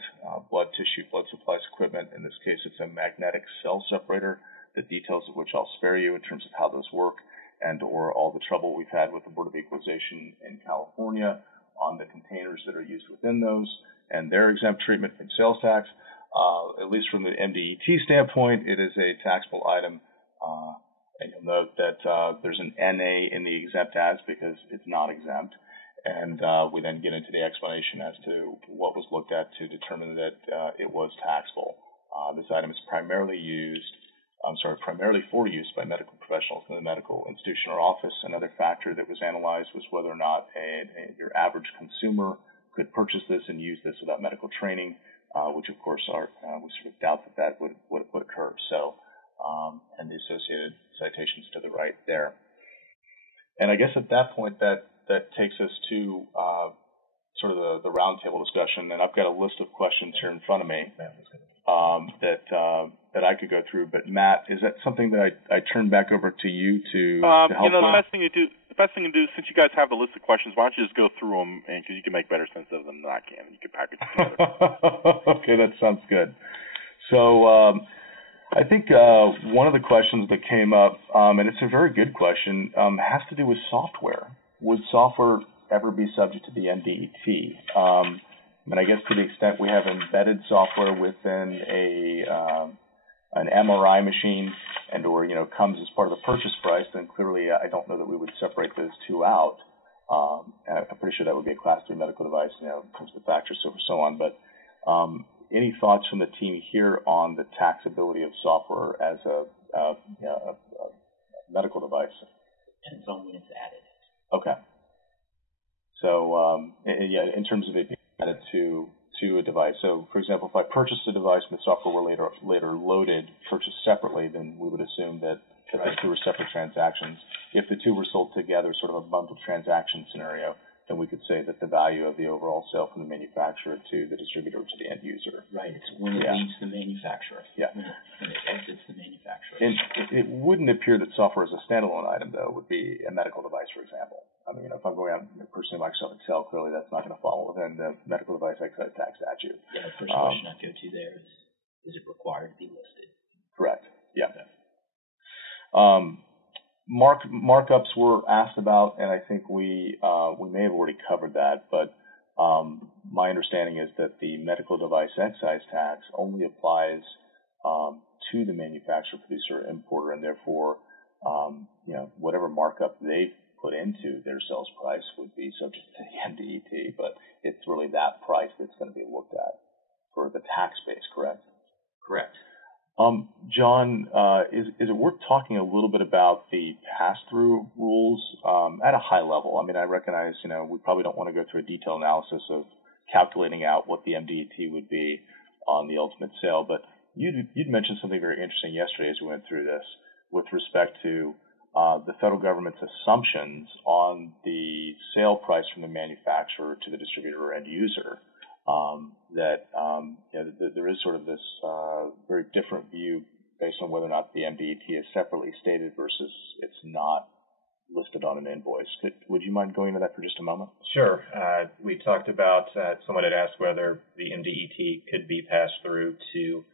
blood tissue, blood supplies equipment. In this case, it's a magnetic cell separator, the details of which I'll spare you in terms of how those work and or all the trouble we've had with the Board of Equalization in California on the containers that are used within those and their exempt treatment from sales tax. At least from the MDET standpoint, it is a taxable item. And you'll note that there's an NA in the exempt as because it's not exempt. And we then get into the explanation as to what was looked at to determine that it was taxable. This item is primarily for use by medical professionals in the medical institution or office. Another factor that was analyzed was whether or not your average consumer could purchase this and use this without medical training, which of course we sort of doubt that would occur. So, and the associated citations to the right there. And I guess at that point that takes us to sort of the roundtable discussion. And I've got a list of questions here in front of me that I could go through. But Matt, is that something that I turn back over to you to help? The best thing to do, since you guys have the list of questions, why don't you just go through them, and because you can make better sense of them than I can, and you can package it together. Okay, that sounds good. So I think one of the questions that came up, and it's a very good question, has to do with software. Would software ever be subject to the MDET? And I guess to the extent we have embedded software within an MRI machine and or comes as part of the purchase price, then clearly I don't know that we would separate those two out. And I'm pretty sure that would be a Class 3 medical device, in terms of the factors, so on. But any thoughts from the team here on the taxability of software as a medical device? Depends on when it's added. Okay. So in terms of it being added to a device. So, for example, if I purchased a device and the software were later loaded, purchased separately, then we would assume that the two were separate transactions. If the two were sold together, sort of a bundled transaction scenario, then we could say that the value of the overall sale from the manufacturer to the distributor to the end user. Right. It's when it leaves the manufacturer. Yeah. When it exits the manufacturer. And it wouldn't appear that software as a standalone item, though, would be a medical device, for example. I mean, if I'm going out and purchasing Microsoft Excel, clearly that's not going to fall within the medical device excise tax statute. Yeah, the first question I'd go to there is it required to be listed? Correct. Yeah. Markups were asked about, and I think we may have already covered that, but my understanding is that the medical device excise tax only applies to the manufacturer, producer, importer, and therefore, whatever markup they put into their sales price would be subject to the MDET, but it's really that price that's going to be looked at for the tax base, correct? Correct. John, is it worth talking a little bit about the pass-through rules at a high level? I mean, I recognize, we probably don't want to go through a detailed analysis of calculating out what the MDET would be on the ultimate sale, but you'd mentioned something very interesting yesterday as we went through this with respect to the federal government's assumptions on the sale price from the manufacturer to the distributor or end user. There is sort of this very different view based on whether or not the MDET is separately stated versus it's not listed on an invoice. Would you mind going into that for just a moment? Sure. We talked about, someone had asked whether the MDET could be passed through to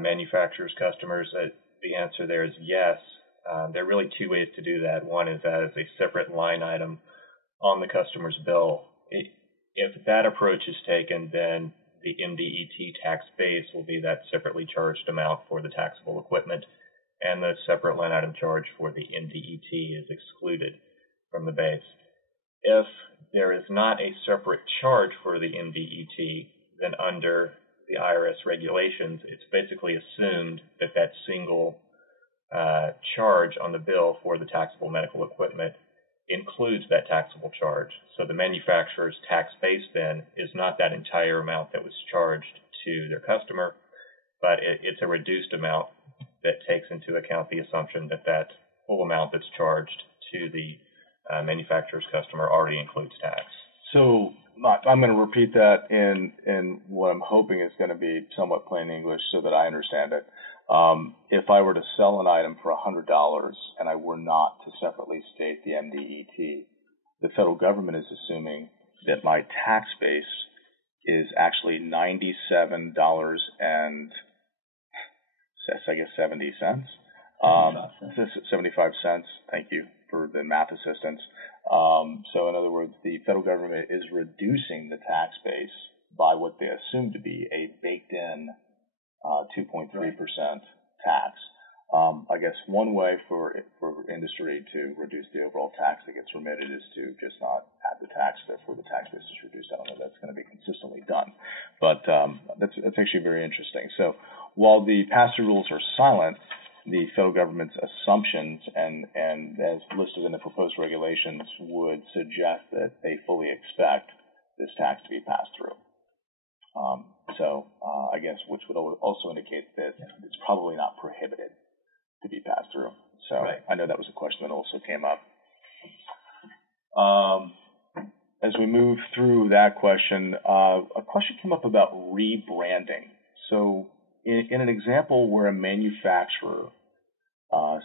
manufacturers' customers. The answer there is yes. There are really two ways to do that. One is as a separate line item on the customer's bill. If that approach is taken, then the MDET tax base will be that separately charged amount for the taxable equipment, and the separate line item charge for the MDET is excluded from the base. If there is not a separate charge for the MDET, then under the IRS regulations, it's basically assumed that that single charge on the bill for the taxable medical equipment includes that taxable charge. So the manufacturer's tax base then is not that entire amount that was charged to their customer, but it's a reduced amount that takes into account the assumption that that full amount that's charged to the manufacturer's customer already includes tax. So I'm going to repeat that in what I'm hoping is going to be somewhat plain English so that I understand it. If I were to sell an item for $100 and I were not to separately state the MDET, the federal government is assuming that my tax base is actually $97 and I guess 70 cents. 75 cents. Thank you for the math assistance. So in other words, the federal government is reducing the tax base by what they assume to be a baked-in 2.3% tax. I guess one way for industry to reduce the overall tax that gets remitted is to just not add the tax, therefore the tax base is reduced. I don't know if that's going to be consistently done, but that's actually very interesting. So while the pass-through rules are silent, the federal government's assumptions and as listed in the proposed regulations would suggest that they fully expect this tax to be passed through. I guess which would also indicate that it's probably not prohibited to be passed through. So right. I know that was a question that also came up. As we move through that question, a question came up about rebranding. So in an example where a manufacturer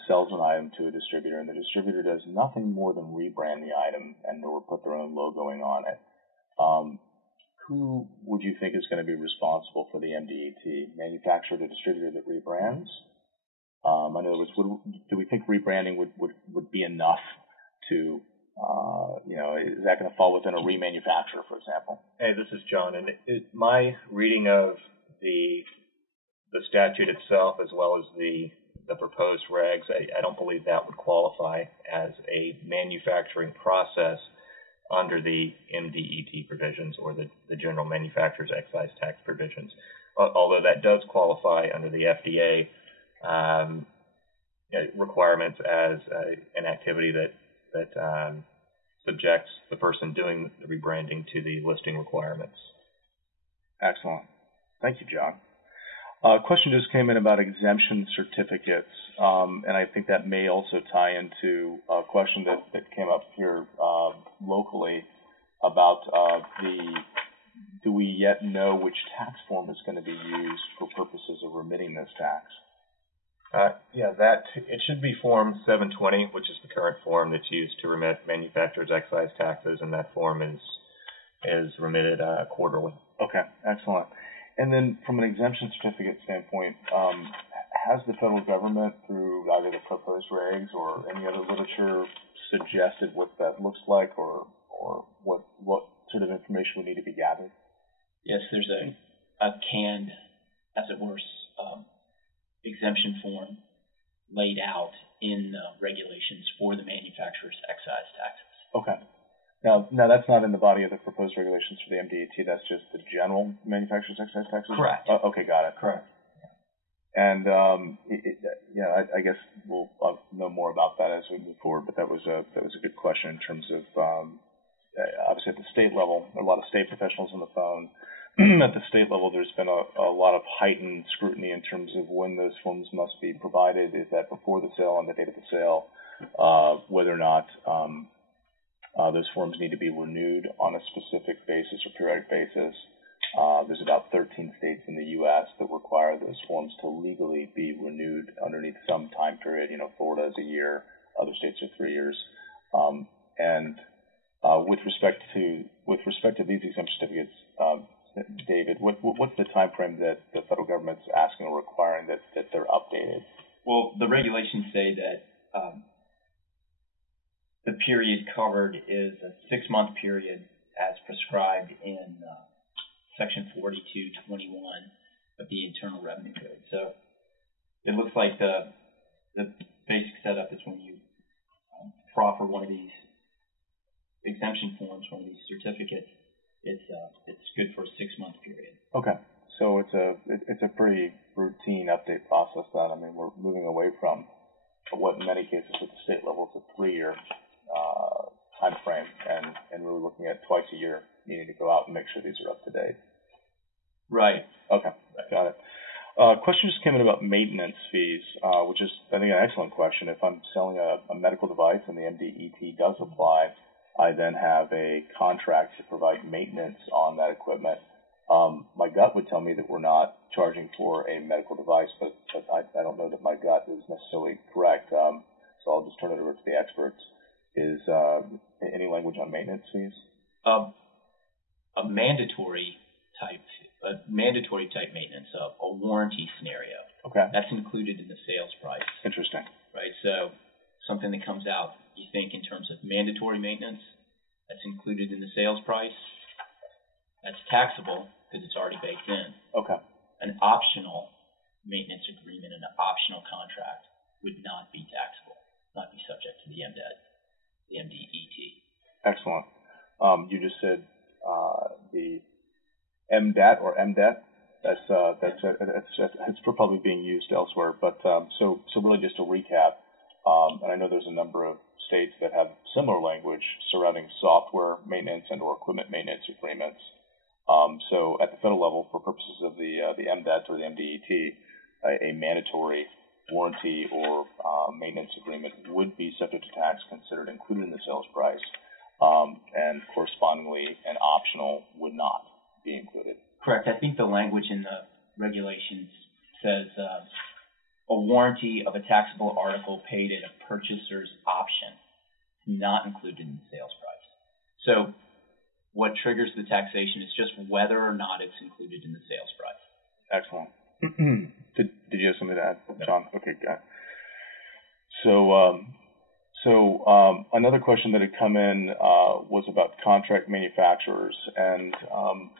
sells an item to a distributor and the distributor does nothing more than rebrand the item and or put their own logoing on it, who would you think is going to be responsible for the MDET? Manufacturer to distributor that rebrands, In other words, do we think rebranding would be enough to, is that going to fall within a remanufacture, for example? Hey, this is John, and my reading of the statute itself, as well as the proposed regs, I don't believe that would qualify as a manufacturing process under the MDET provisions or the General Manufacturer's Excise Tax provisions. Although that does qualify under the FDA requirements as an activity that subjects the person doing the rebranding to the listing requirements. Excellent. Thank you, John. A question just came in about exemption certificates, and I think that may also tie into a question that came up here locally about do we yet know which tax form is going to be used for purposes of remitting this tax? It should be Form 720, which is the current form that's used to remit manufacturers' excise taxes, and that form is remitted quarterly. Okay, excellent. And then from an exemption certificate standpoint, has the federal government, through either the proposed regs or any other literature, suggested what that looks like, or what sort of information would need to be gathered? Yes, there's a canned, as it were, exemption form laid out in regulations for the manufacturer's excise taxes. Okay. Now that's not in the body of the proposed regulations for the MDET. That's just the general manufacturer's excise taxes? Correct. Okay, got it. Correct. And I guess we'll know more about that as we move forward. But that was a good question in terms of obviously at the state level, there are a lot of state professionals on the phone. At the state level, there's been a lot of heightened scrutiny in terms of when those forms must be provided. Is that before the sale, on the date of the sale? Whether or not those forms need to be renewed on a specific basis or periodic basis. There's about 13 states in the U.S. that require those forms to legally be renewed underneath some time period. Florida is a year, other states are 3 years. With respect to these exemption certificates, David, what's the time frame that the federal government's asking or requiring that they're updated? Well, the regulations say that the period covered is a 6-month period as prescribed in Section 4221 of the Internal Revenue Code. So it looks like the basic setup is when you proffer one of these exemption forms, one of these certificates, it's good for a 6-month period. Okay, so it's a pretty routine update process then. I mean, we're moving away from what in many cases at the state level is a 3-year time frame, and we're looking at twice a year needing to go out and make sure these are up to date. Right. Okay, got it. Question just came in about maintenance fees, which is, I think, an excellent question. If I'm selling a medical device and the MDET does apply, I then have a contract to provide maintenance on that equipment. My gut would tell me that we're not charging for a medical device, but I don't know that my gut is necessarily correct. So I'll just turn it over to the experts. Is any language on maintenance fees? A mandatory type maintenance, a warranty scenario. Okay. That's included in the sales price. Interesting. Right. So something that comes out, you think in terms of mandatory maintenance, that's included in the sales price. That's taxable because it's already baked in. Okay. An optional maintenance agreement and an optional contract would not be taxable, not be subject to the MDET. Excellent. You just said the MDAT or MDET. It's probably being used elsewhere. But so really just to recap, and I know there's a number of states that have similar language surrounding software maintenance and/or equipment maintenance agreements. So at the federal level, for purposes of the MDET or the MDET, a mandatory warranty or maintenance agreement would be subject to tax, considered included in the sales price, and correspondingly, an optional would not be included. Correct. I think the language in the regulations says a warranty of a taxable article paid at a purchaser's option, not included in the sales price. So what triggers the taxation is just whether or not it's included in the sales price. Excellent. Did you have something to add, John? Okay, got it. Another question that had come in was about contract manufacturers, and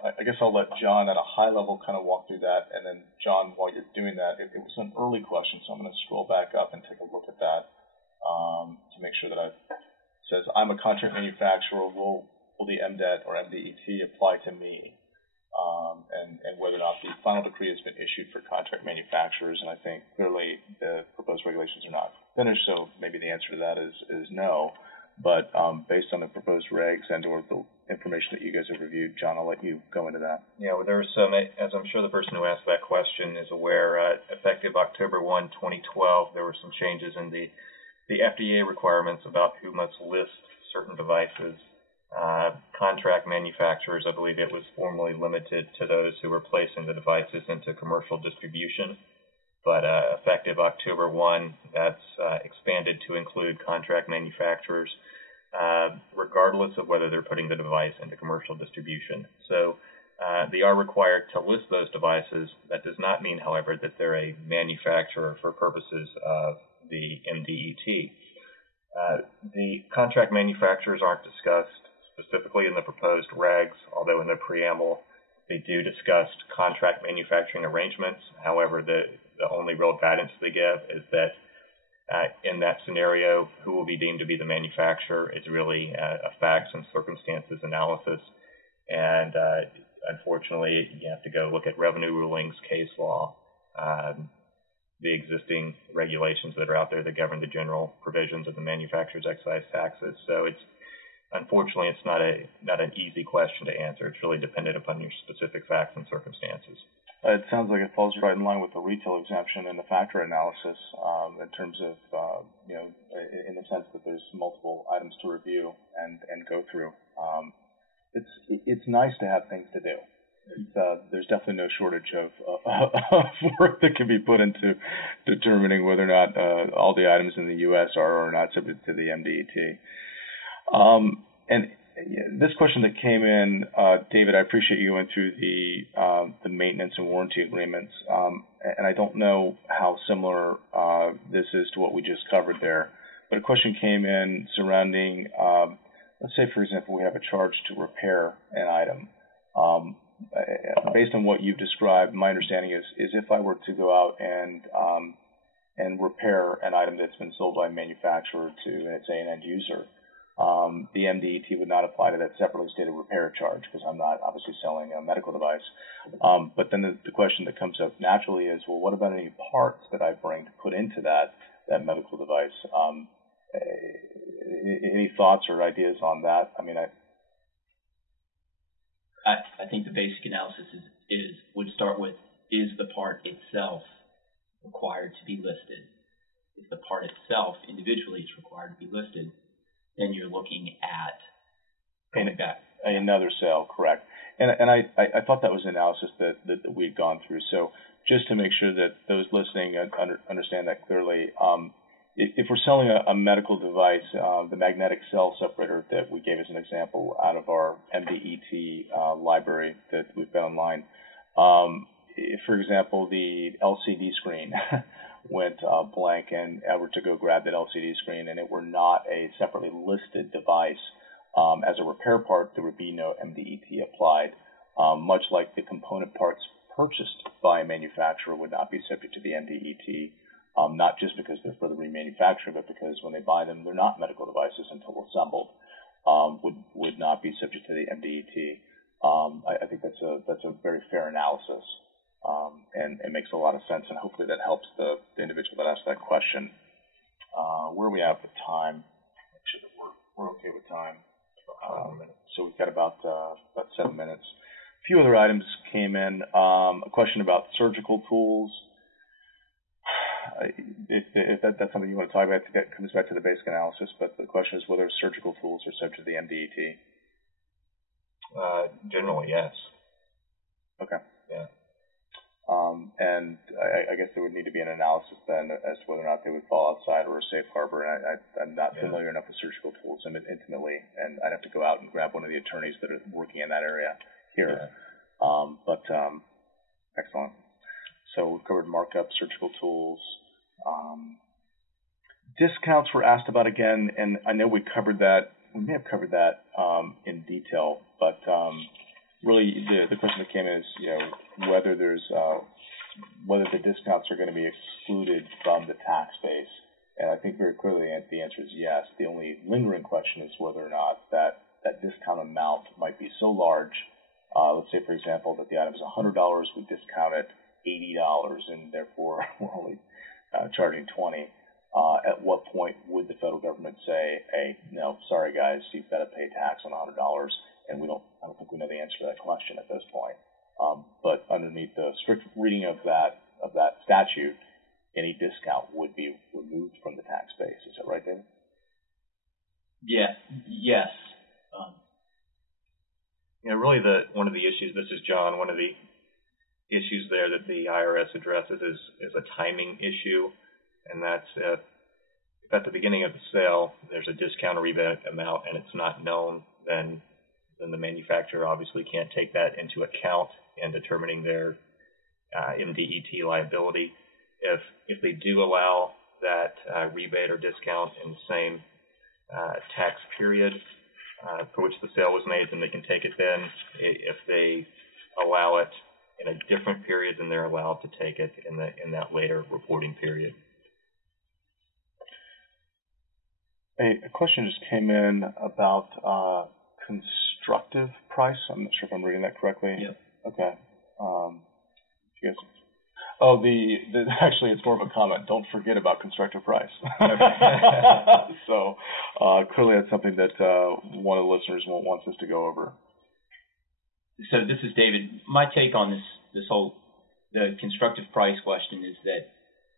I guess I'll let John at a high level kind of walk through that, and then John, while you're doing that, it was an early question, so I'm going to scroll back up and take a look at that to make sure that it says, I'm a contract manufacturer, will the MDET or MDET apply to me? And whether or not the final decree has been issued for contract manufacturers, and I think clearly the proposed regulations are not finished, so maybe the answer to that is no. But based on the proposed regs and or the information that you guys have reviewed, John, I'll let you go into that. Yeah, well, there was some, as I'm sure the person who asked that question is aware, effective October 1, 2012, there were some changes in the FDA requirements about who must list certain devices. Contract manufacturers, I believe it was formerly limited to those who were placing the devices into commercial distribution, but effective October 1, that's expanded to include contract manufacturers, regardless of whether they're putting the device into commercial distribution. So they are required to list those devices. That does not mean, however, that they're a manufacturer for purposes of the MDET. The contract manufacturers aren't discussed specifically in the proposed regs, although in the preamble they do discuss contract manufacturing arrangements. However, the only real guidance they give is that in that scenario, who will be deemed to be the manufacturer is really a facts and circumstances analysis. And unfortunately, you have to go look at revenue rulings, case law, the existing regulations that are out there that govern the general provisions of the manufacturer's excise taxes. So unfortunately, it's not an easy question to answer. It's really dependent upon your specific facts and circumstances. It sounds like it falls right in line with the retail exemption and the factor analysis in terms of, in the sense that there's multiple items to review and go through. It's nice to have things to do. There's definitely no shortage of work that can be put into determining whether or not all the items in the U.S. are or not subject to the MDET. And this question that came in, David, I appreciate you going through the maintenance and warranty agreements, and I don't know how similar this is to what we just covered there, but a question came in surrounding, let's say, for example, we have a charge to repair an item. Based on what you've described, my understanding is if I were to go out and repair an item that's been sold by a manufacturer to, let's say, an end user, the MDET would not apply to that separately stated repair charge because I'm not obviously selling a medical device. But then the question that comes up naturally is, well, what about any parts that I bring to put into that medical device? Any thoughts or ideas on that? I mean, I think the basic analysis would start with, is the part itself required to be listed? If the part itself individually is required to be listed, then you're looking at coming back. Another sale, correct. And I thought that was an analysis that we'd gone through. So just to make sure that those listening understand that clearly, if we're selling a medical device, the magnetic cell separator that we gave as an example out of our MDET library that we've got online, if, for example, the LCD screen went blank and I were to go grab that LCD screen and it were not a separately listed device as a repair part, there would be no MDET applied, much like the component parts purchased by a manufacturer would not be subject to the MDET, not just because they're for the remanufacturing, but because when they buy them, they're not medical devices until assembled, would not be subject to the MDET. I think that's a very fair analysis. And it makes a lot of sense, and hopefully that helps the individual that asked that question. Where are we at with time? Make sure that we're okay with time. So we've got about 7 minutes. A few other items came in. A question about surgical tools. If that's something you want to talk about, it comes back to the basic analysis, but the question is whether surgical tools are subject to the MDET. Generally, yes. Okay. Yeah. And I guess there would need to be an analysis then as to whether or not they would fall outside or a safe harbor. And I'm not familiar enough with surgical tools intimately, and I'd have to go out and grab one of the attorneys that are working in that area here. Yeah. Excellent. So we've covered markup, surgical tools. discounts were asked about again, and I know we covered that. We may have covered that in detail, but really the question that came in is, whether the discounts are going to be excluded from the tax base. And I think very clearly the answer is yes. The only lingering question is whether or not that discount amount might be so large. Let's say, for example, that the item is $100, we discount it $80, and therefore we're only charging $20. At what point would the federal government say, "Hey, no, sorry guys, you've got to pay tax on $100"? And I don't think we know the answer to that question at this point. But underneath the strict reading of that statute, any discount would be removed from the tax base. Is that right, David? Yeah. Yes. Really one of the issues, this is John, one of the issues there that the IRS addresses is a timing issue, and that's if at the beginning of the sale there's a discount or rebate amount and it's not known, then the manufacturer obviously can't take that into account in determining their MDET liability. If they do allow that rebate or discount in the same tax period for which the sale was made, then they can take it then. If they allow it in a different period, then they're allowed to take it in that later reporting period. A question just came in about constructive price. I'm not sure if I'm reading that correctly. Yep. Okay. You guys. Oh, actually, it's more of a comment. Don't forget about constructive price. So clearly, that's something that one of the listeners wants us to go over. So this is David. My take on the constructive price question is that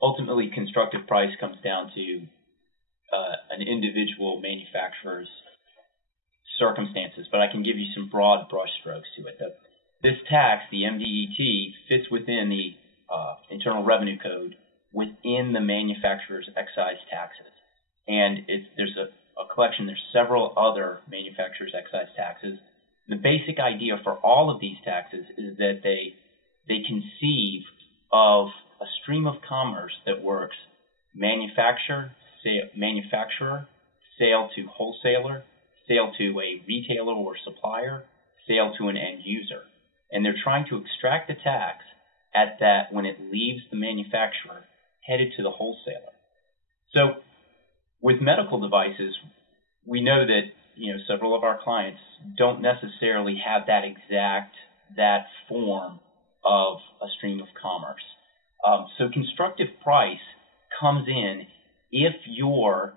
ultimately constructive price comes down to an individual manufacturer's circumstances, but I can give you some broad brushstrokes to it. This tax, the MDET, fits within the Internal Revenue Code within the manufacturer's excise taxes. And there's several other manufacturer's excise taxes. The basic idea for all of these taxes is that they conceive of a stream of commerce that works manufacturer, sale to wholesaler, sale to a retailer or supplier, sale to an end user. And they're trying to extract the tax at that when it leaves the manufacturer headed to the wholesaler. So with medical devices, we know that several of our clients don't necessarily have that form of a stream of commerce. So constructive price comes in if your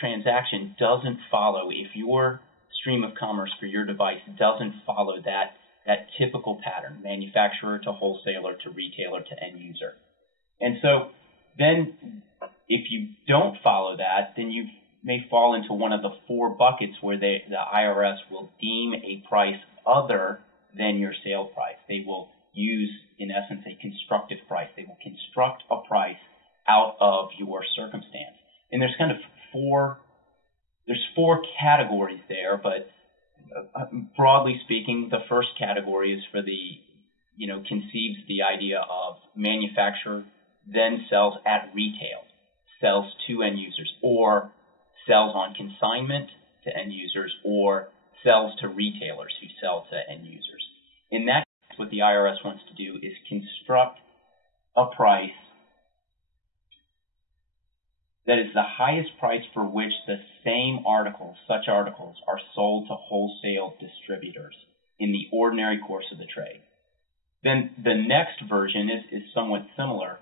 transaction doesn't follow, if your stream of commerce for your device doesn't follow that typical pattern, manufacturer to wholesaler to retailer to end user. And so then if you don't follow that, then you may fall into one of the four buckets where the IRS will deem a price other than your sale price. They will use, in essence, a constructive price. They will construct a price out of your circumstance. And there's kind of four categories there, but broadly speaking, the first category is for conceives the idea of manufacturer then sells at retail, sells to end users, or sells on consignment to end users, or sells to retailers who sell to end users. In that case, what the IRS wants to do is construct a price that is the highest price for which the same such articles, are sold to wholesale distributors in the ordinary course of the trade. Then the next version is somewhat similar.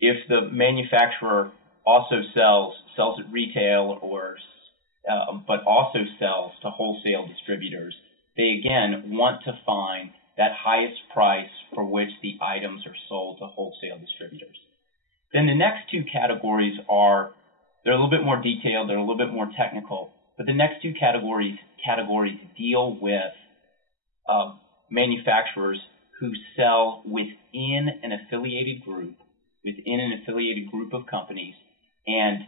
If the manufacturer also sells at retail but also sells to wholesale distributors, they again want to find that highest price for which the items are sold to wholesale distributors. Then the next two categories they're a little bit more detailed, they're a little bit more technical, but the next two categories deal with manufacturers who sell within an affiliated group of companies, and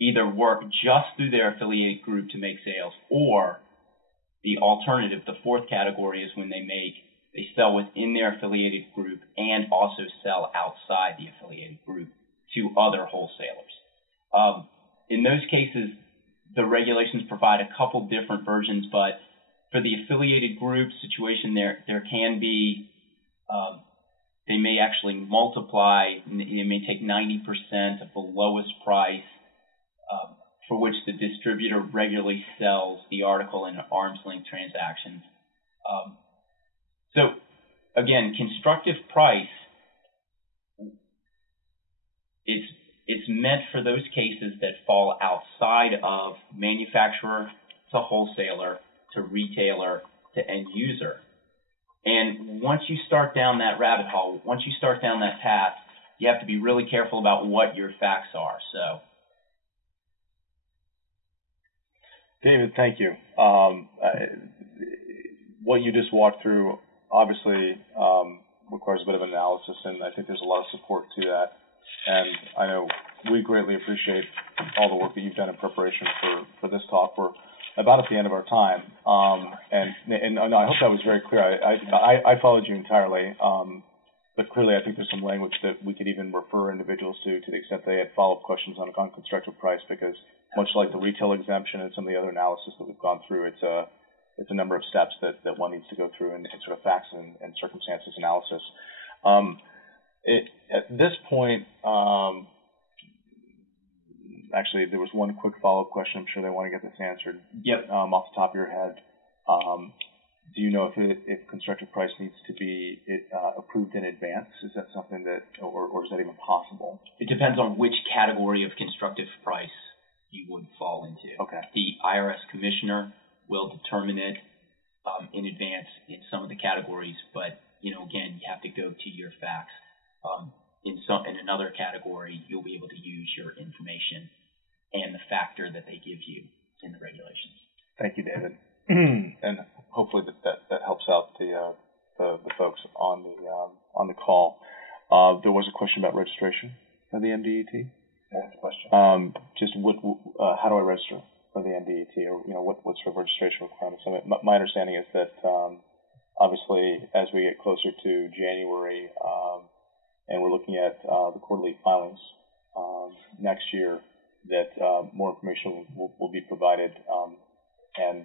either work just through their affiliated group to make sales, or the alternative, the fourth category, is when they make They sell within their affiliated group and also sell outside the affiliated group to other wholesalers. In those cases, the regulations provide a couple different versions, but for the affiliated group situation, there can be, they may actually multiply, they may take 90% of the lowest price for which the distributor regularly sells the article in arm's length transactions. So again, constructive price, it's meant for those cases that fall outside of manufacturer to wholesaler to retailer to end user. And once you start down that rabbit hole, once you start down that path, you have to be really careful about what your facts are. So, David, thank you. What you just walked through obviously requires a bit of analysis, and I think there's a lot of support to that. And I know we greatly appreciate all the work that you've done in preparation for this talk. We're about at the end of our time, and I hope that was very clear. I followed you entirely, but clearly I think there's some language that we could even refer individuals to the extent they had follow-up questions on constructive price, because much like the retail exemption and some of the other analysis that we've gone through, it's a number of steps that one needs to go through in sort of facts and circumstances analysis. At this point, actually, there was one quick follow-up question. I'm sure they want to get this answered. Yep. Off the top of your head, do you know if constructive price needs to be approved in advance? Is that something that, or is that even possible? It depends on which category of constructive price you would fall into. Okay. The IRS commissioner will determine it in advance in some of the categories, but again, you have to go to your facts. In another category, you'll be able to use your information and the factor that they give you in the regulations. Thank you, David. And hopefully that helps out the folks on the call. There was a question about registration for the MDET. What was the question? Just how do I register for the MDET, or what sort of registration requirements? My understanding is that obviously as we get closer to January, and we're looking at the quarterly filings next year, that more information will be provided, and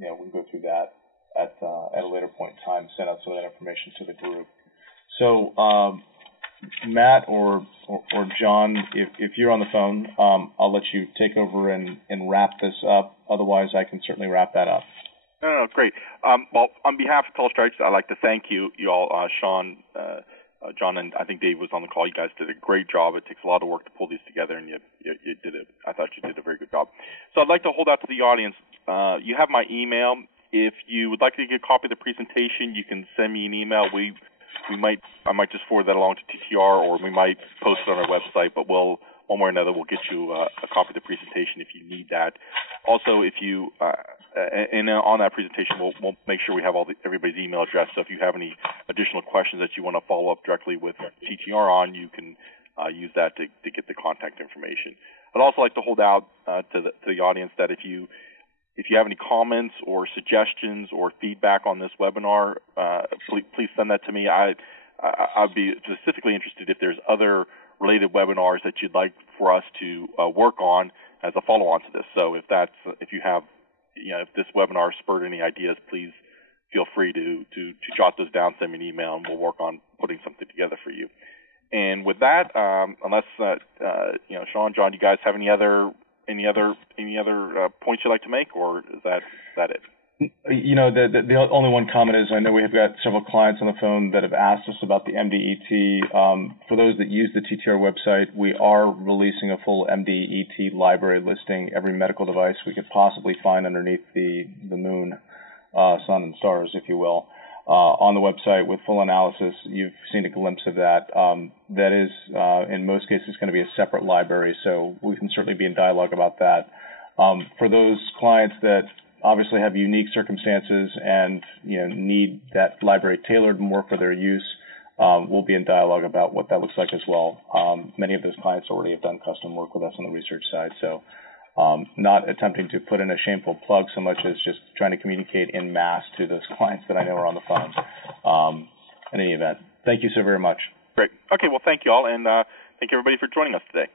we can go through that at a later point in time, send out some of that information to the group. So Matt or John, if you're on the phone, I'll let you take over and wrap this up. Otherwise, I can certainly wrap that up. No, great. Well, on behalf of Telestrategies, I'd like to thank you all, Sean, John, and I think Dave was on the call. You guys did a great job. It takes a lot of work to pull these together, and you did it. I thought you did a very good job. So I'd like to hold out to the audience. You have my email. If you would like to get a copy of the presentation, you can send me an email. I might just forward that along to TTR, or we might post it on our website. But one way or another, we'll get you a copy of the presentation if you need that. Also, if you and on that presentation, we'll make sure we have everybody's email address. So if you have any additional questions that you want to follow up directly with TTR on, you can use that to get the contact information. I'd also like to hold out to the audience that if you have any comments or suggestions or feedback on this webinar, please send that to me. I'd be specifically interested if there's other related webinars that you'd like for us to work on as a follow-on to this. So if this webinar spurred any ideas, please feel free to jot those down, send me an email, and we'll work on putting something together for you. And with that, unless Sean, John, do you guys have any other points you'd like to make, or is that it? The only one comment is I know we have got several clients on the phone that have asked us about the MDET. For those that use the TTR website, we are releasing a full MDET library listing every medical device we could possibly find underneath the moon, sun, and stars, if you will, on the website with full analysis. You've seen a glimpse of that. That is, in most cases, going to be a separate library, so we can certainly be in dialogue about that. For those clients that obviously have unique circumstances and need that library tailored more for their use, we'll be in dialogue about what that looks like as well. Many of those clients already have done custom work with us on the research side, so Not attempting to put in a shameful plug so much as just trying to communicate in mass to those clients that I know are on the phone. In any event, thank you so very much. Great. Okay, well, thank you all, and thank you everybody for joining us today.